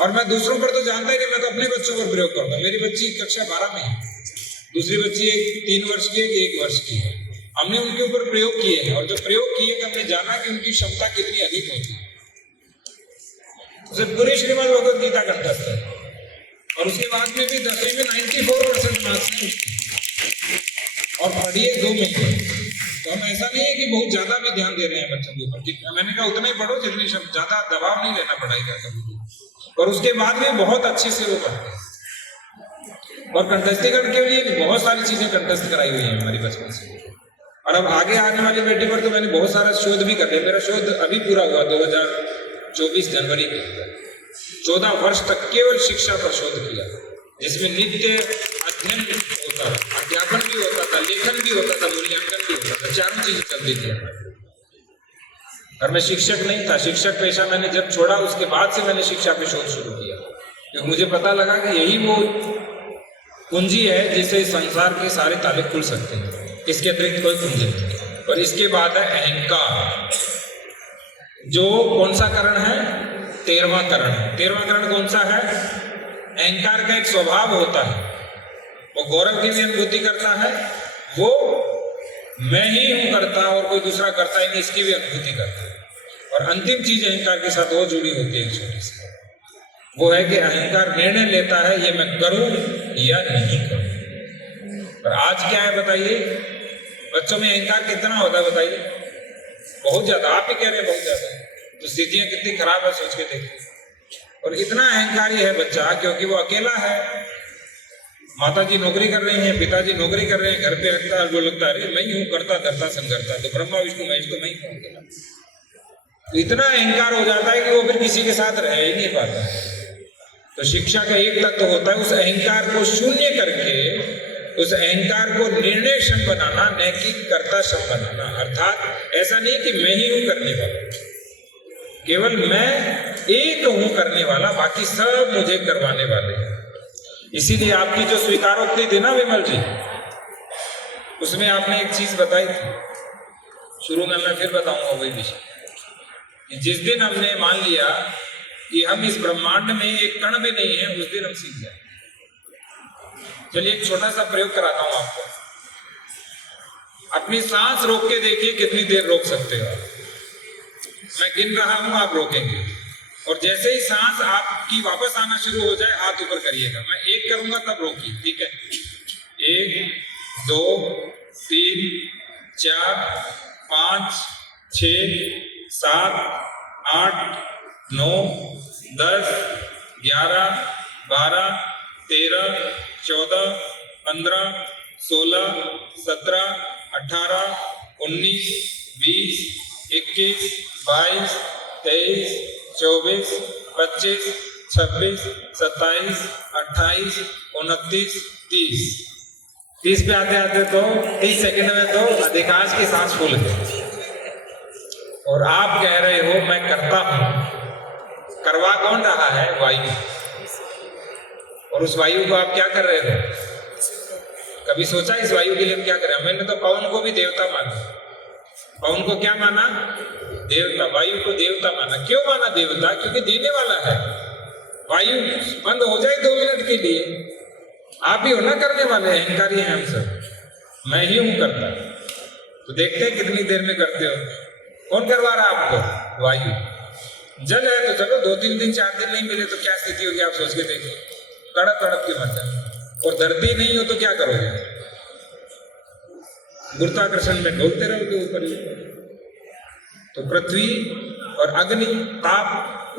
और मैं दूसरों पर तो जानता ही नहीं, मैं तो अपने बच्चों पर प्रयोग करता हूँ। मेरी बच्ची कक्षा 12 में है, दूसरी बच्ची 3 वर्ष की है, 1 वर्ष की है। हमने उनके ऊपर प्रयोग किए हैं, और जब प्रयोग किए तो हमने जाना कि उनकी क्षमता कितनी अधिक होती है। उसे पूरी श्रीमद् भगवद गीता कंठस्थ है, और उसके बाद में भी 10वीं में 94% मार्क्स हैं और पढ़िए 2 महीने। तो हम ऐसा नहीं है कि बहुत ज्यादा भी ध्यान दे रहे हैं बच्चों के ऊपर। मैंने कहा उतना ही पढ़ो जितनी ज्यादा दबाव नहीं लेना पढ़ाई का कभी। और उसके बाद भी बहुत अच्छे से वो पढ़ते हैं। और कंठस्थीकरण के लिए बहुत सारी चीजें कंठस्थ कराई हुई है हमारी बचपन से। और अब आगे आने वाली बेटी पर तो मैंने बहुत सारा शोध भी कर लिया। मेरा शोध अभी पूरा हुआ 2024 जनवरी के अंदर। 14 वर्ष तक केवल शिक्षा पर शोध किया, जिसमें नित्य अध्ययन होता था, अध्यापन भी होता था, लेखन भी होता था, मूल्यांकन भी होता था, चारों चीजें चलती थी। और मैं शिक्षक नहीं था, शिक्षक पेशा मैंने जब छोड़ा उसके बाद से मैंने शिक्षा पे शोध शुरू किया, क्योंकि मुझे पता लगा कि यही वो कुंजी है जिससे संसार के सारे ताले खुल सकते हैं। इसके अतिरिक्त कोई कुंजी नहीं। और इसके बाद है अहंकार, जो कौन सा करण है? 13वां करण है। 13वां करण कौन सा है? अहंकार का एक स्वभाव होता है, वो गौरव की भी अनुभूति करता है, वो मैं ही हूं करता और कोई दूसरा करता ही नहीं, इसकी भी अनुभूति करता है। और अंतिम चीज अहंकार के साथ वो जुड़ी होती है छोटी सी, वो है कि अहंकार निर्णय लेता है ये मैं करूं या नहीं करूं। और आज क्या है बताइए? बच्चों में अहंकार कितना होता है बताइए? बहुत ज्यादा। आप ही कह रहे हैं बहुत ज्यादा। तो स्थितियां कितनी खराब है सोच के देखिए। और इतना अहंकारी है बच्चा क्योंकि वो अकेला है। माता जी नौकरी कर रही हैं, पिताजी नौकरी कर रहे हैं, घर पे रखता है, वो लगता है अरे मैं ही हूं करता धरता संगरता, तो ब्रह्मा विष्णु महेश तो मैं ही हूं। तो इतना अहंकार हो जाता है कि वो फिर किसी के साथ रह ही नहीं पाता। तो शिक्षा का एक तत्व होता है उस अहंकार को शून्य करके उस अहंकार को निर्णयक्षम बनाना, न कि कर्ताक्षम बनाना। अर्थात ऐसा नहीं कि मैं ही हूं करने वाला, केवल मैं एक हूं करने वाला, बाकी सब मुझे करवाने वाले हैं। इसीलिए आपकी जो स्वीकारोक्ति थी ना विमल जी, उसमें आपने एक चीज बताई थी, शुरू में मैं फिर बताऊंगा वही विषय। जिस दिन हमने मान लिया कि हम इस ब्रह्मांड में एक कण भी नहीं है, उस दिन हम सीख गए। चलिए एक छोटा सा प्रयोग कराता हूं आपको। अपनी सांस रोक के देखिए कितनी देर रोक सकते हो आप। मैं गिन रहा हूं, आप रोकेंगे, और जैसे ही सांस आपकी वापस आना शुरू हो जाए हाथ ऊपर करिएगा। मैं 1 करूंगा तब रोकिए, ठीक है? 1 2 3 4 5 6 7 8 9, 10, 11, 12, 13, 14, 15, 16, 17, 18, 19, 20, 21, 22, 23, 24, 25, 26, 27, 28, 29, 30। 30 पे आते आते तो 30 सेकंड में तो अधिकांश की सांस फूल गई। और आप कह रहे हो मैं करता हूं। करवा कौन रहा है? वायु। और उस वायु को आप क्या कर रहे हो? कभी सोचा इस वायु के लिए हम क्या करें? मैंने तो पवन को भी देवता माना। पवन को क्या माना? देवता। वायु को देवता माना। क्यों माना देवता? क्योंकि देने वाला है। वायु बंद हो जाए 2 मिनट के लिए, आप ही हो ना करने वाले। अहंकारी हैं हम सब, मैं ही हूं करता। तो देखते हैं कितनी देर में करते हो। कौन करवा रहा आपको? वायु। जल है तो चलो 2-3 दिन 4 दिन नहीं मिले तो क्या स्थिति होगी आप सोच के देखिए। तड़प तड़प के मर जाए। और धरती नहीं हो तो क्या करोगे? गुरुत्वाकर्षण में डोलते रहोगे ऊपर ही। तो पृथ्वी और अग्नि, ताप,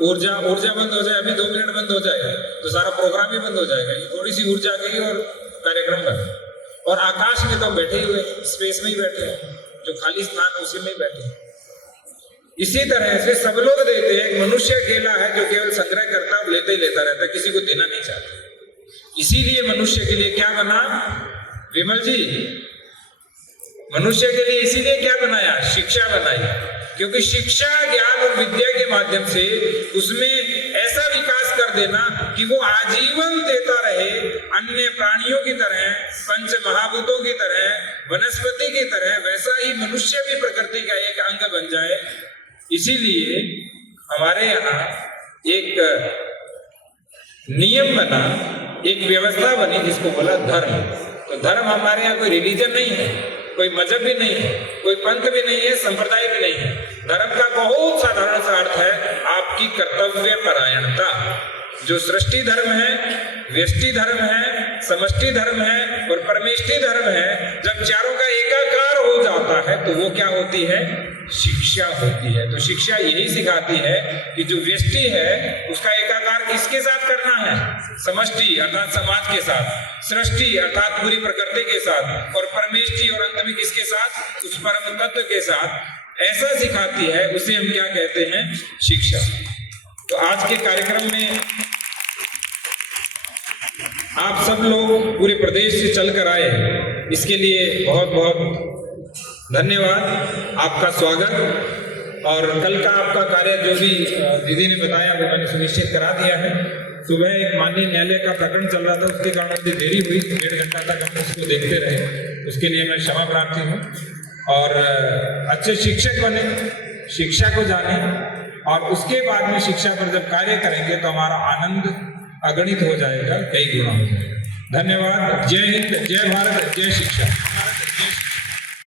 ऊर्जा बंद हो जाए, अभी 2 मिनट बंद हो जाए तो सारा प्रोग्राम ही बंद हो जाएगा। थोड़ी सी ऊर्जा गई और कार्यक्रम बंद। और आकाश में तो बैठे हुए, स्पेस में ही बैठे हैं, जो खाली स्थान उसी में ही बैठे। इसी तरह से सब लोग देते हैं। एक मनुष्य अकेला है जो केवल संग्रह करता है, लेता ही लेता रहता है, किसी को देना नहीं चाहता। इसीलिए मनुष्य के लिए क्या बना? विमल जी, मनुष्य के लिए इसीलिए क्या बनाया? शिक्षा बनाई। क्योंकि शिक्षा, ज्ञान और विद्या के माध्यम से उसमें ऐसा विकास कर देना कि वो आजीवन देता रहे, अन्य प्राणियों की तरह, पंच महाभूतों की तरह, वनस्पति की तरह, वैसा ही मनुष्य भी प्रकृति का एक अंग बन जाए। इसीलिए हमारे यहाँ एक नियम बना, एक व्यवस्था बनी जिसको बोला धर्म। तो धर्म हमारे यहाँ कोई रिलीजन नहीं है, कोई मजहब भी नहीं है, कोई पंथ भी नहीं है, संप्रदाय भी नहीं है। धर्म का बहुत साधारण सा अर्थ है आपकी कर्तव्य परायणता। जो सृष्टि धर्म है, व्यष्टि धर्म है, समष्टि धर्म है और परमेष्टि धर्म है, जब चारों का एकाकार हो जाता है तो वो क्या होती है? शिक्षा होती है। तो शिक्षा यही सिखाती है कि जो व्यष्टि है उसका एकाकार किसके साथ करना है? समष्टि अर्थात समाज के साथ, सृष्टि अर्थात पूरी प्रकृति के साथ, और परमेष्टि और अंत में किसके साथ? उस परम तत्व के साथ। ऐसा सिखाती है, उसे हम क्या कहते हैं? शिक्षा। तो आज के कार्यक्रम में आप सब लोग पूरे प्रदेश से चलकर आए, इसके लिए बहुत बहुत धन्यवाद, आपका स्वागत। और कल का आपका कार्य जो भी दीदी ने बताया वो मैंने सुनिश्चित करा दिया है। सुबह एक माननीय न्यायालय का प्रकरण चल रहा था, उसके कारण मुझे देरी हुई, 1.5 घंटा तक हम उसको देखते रहे, उसके लिए मैं क्षमा प्रार्थी हूँ। और अच्छे शिक्षक बने, शिक्षा को जाने, और उसके बाद में शिक्षा पर जब कार्य करेंगे तो हमारा आनंद अगणित हो जाएगा, कई गुना हो जाएगा। धन्यवाद। जय हिंद, जय भारत, जय शिक्षा।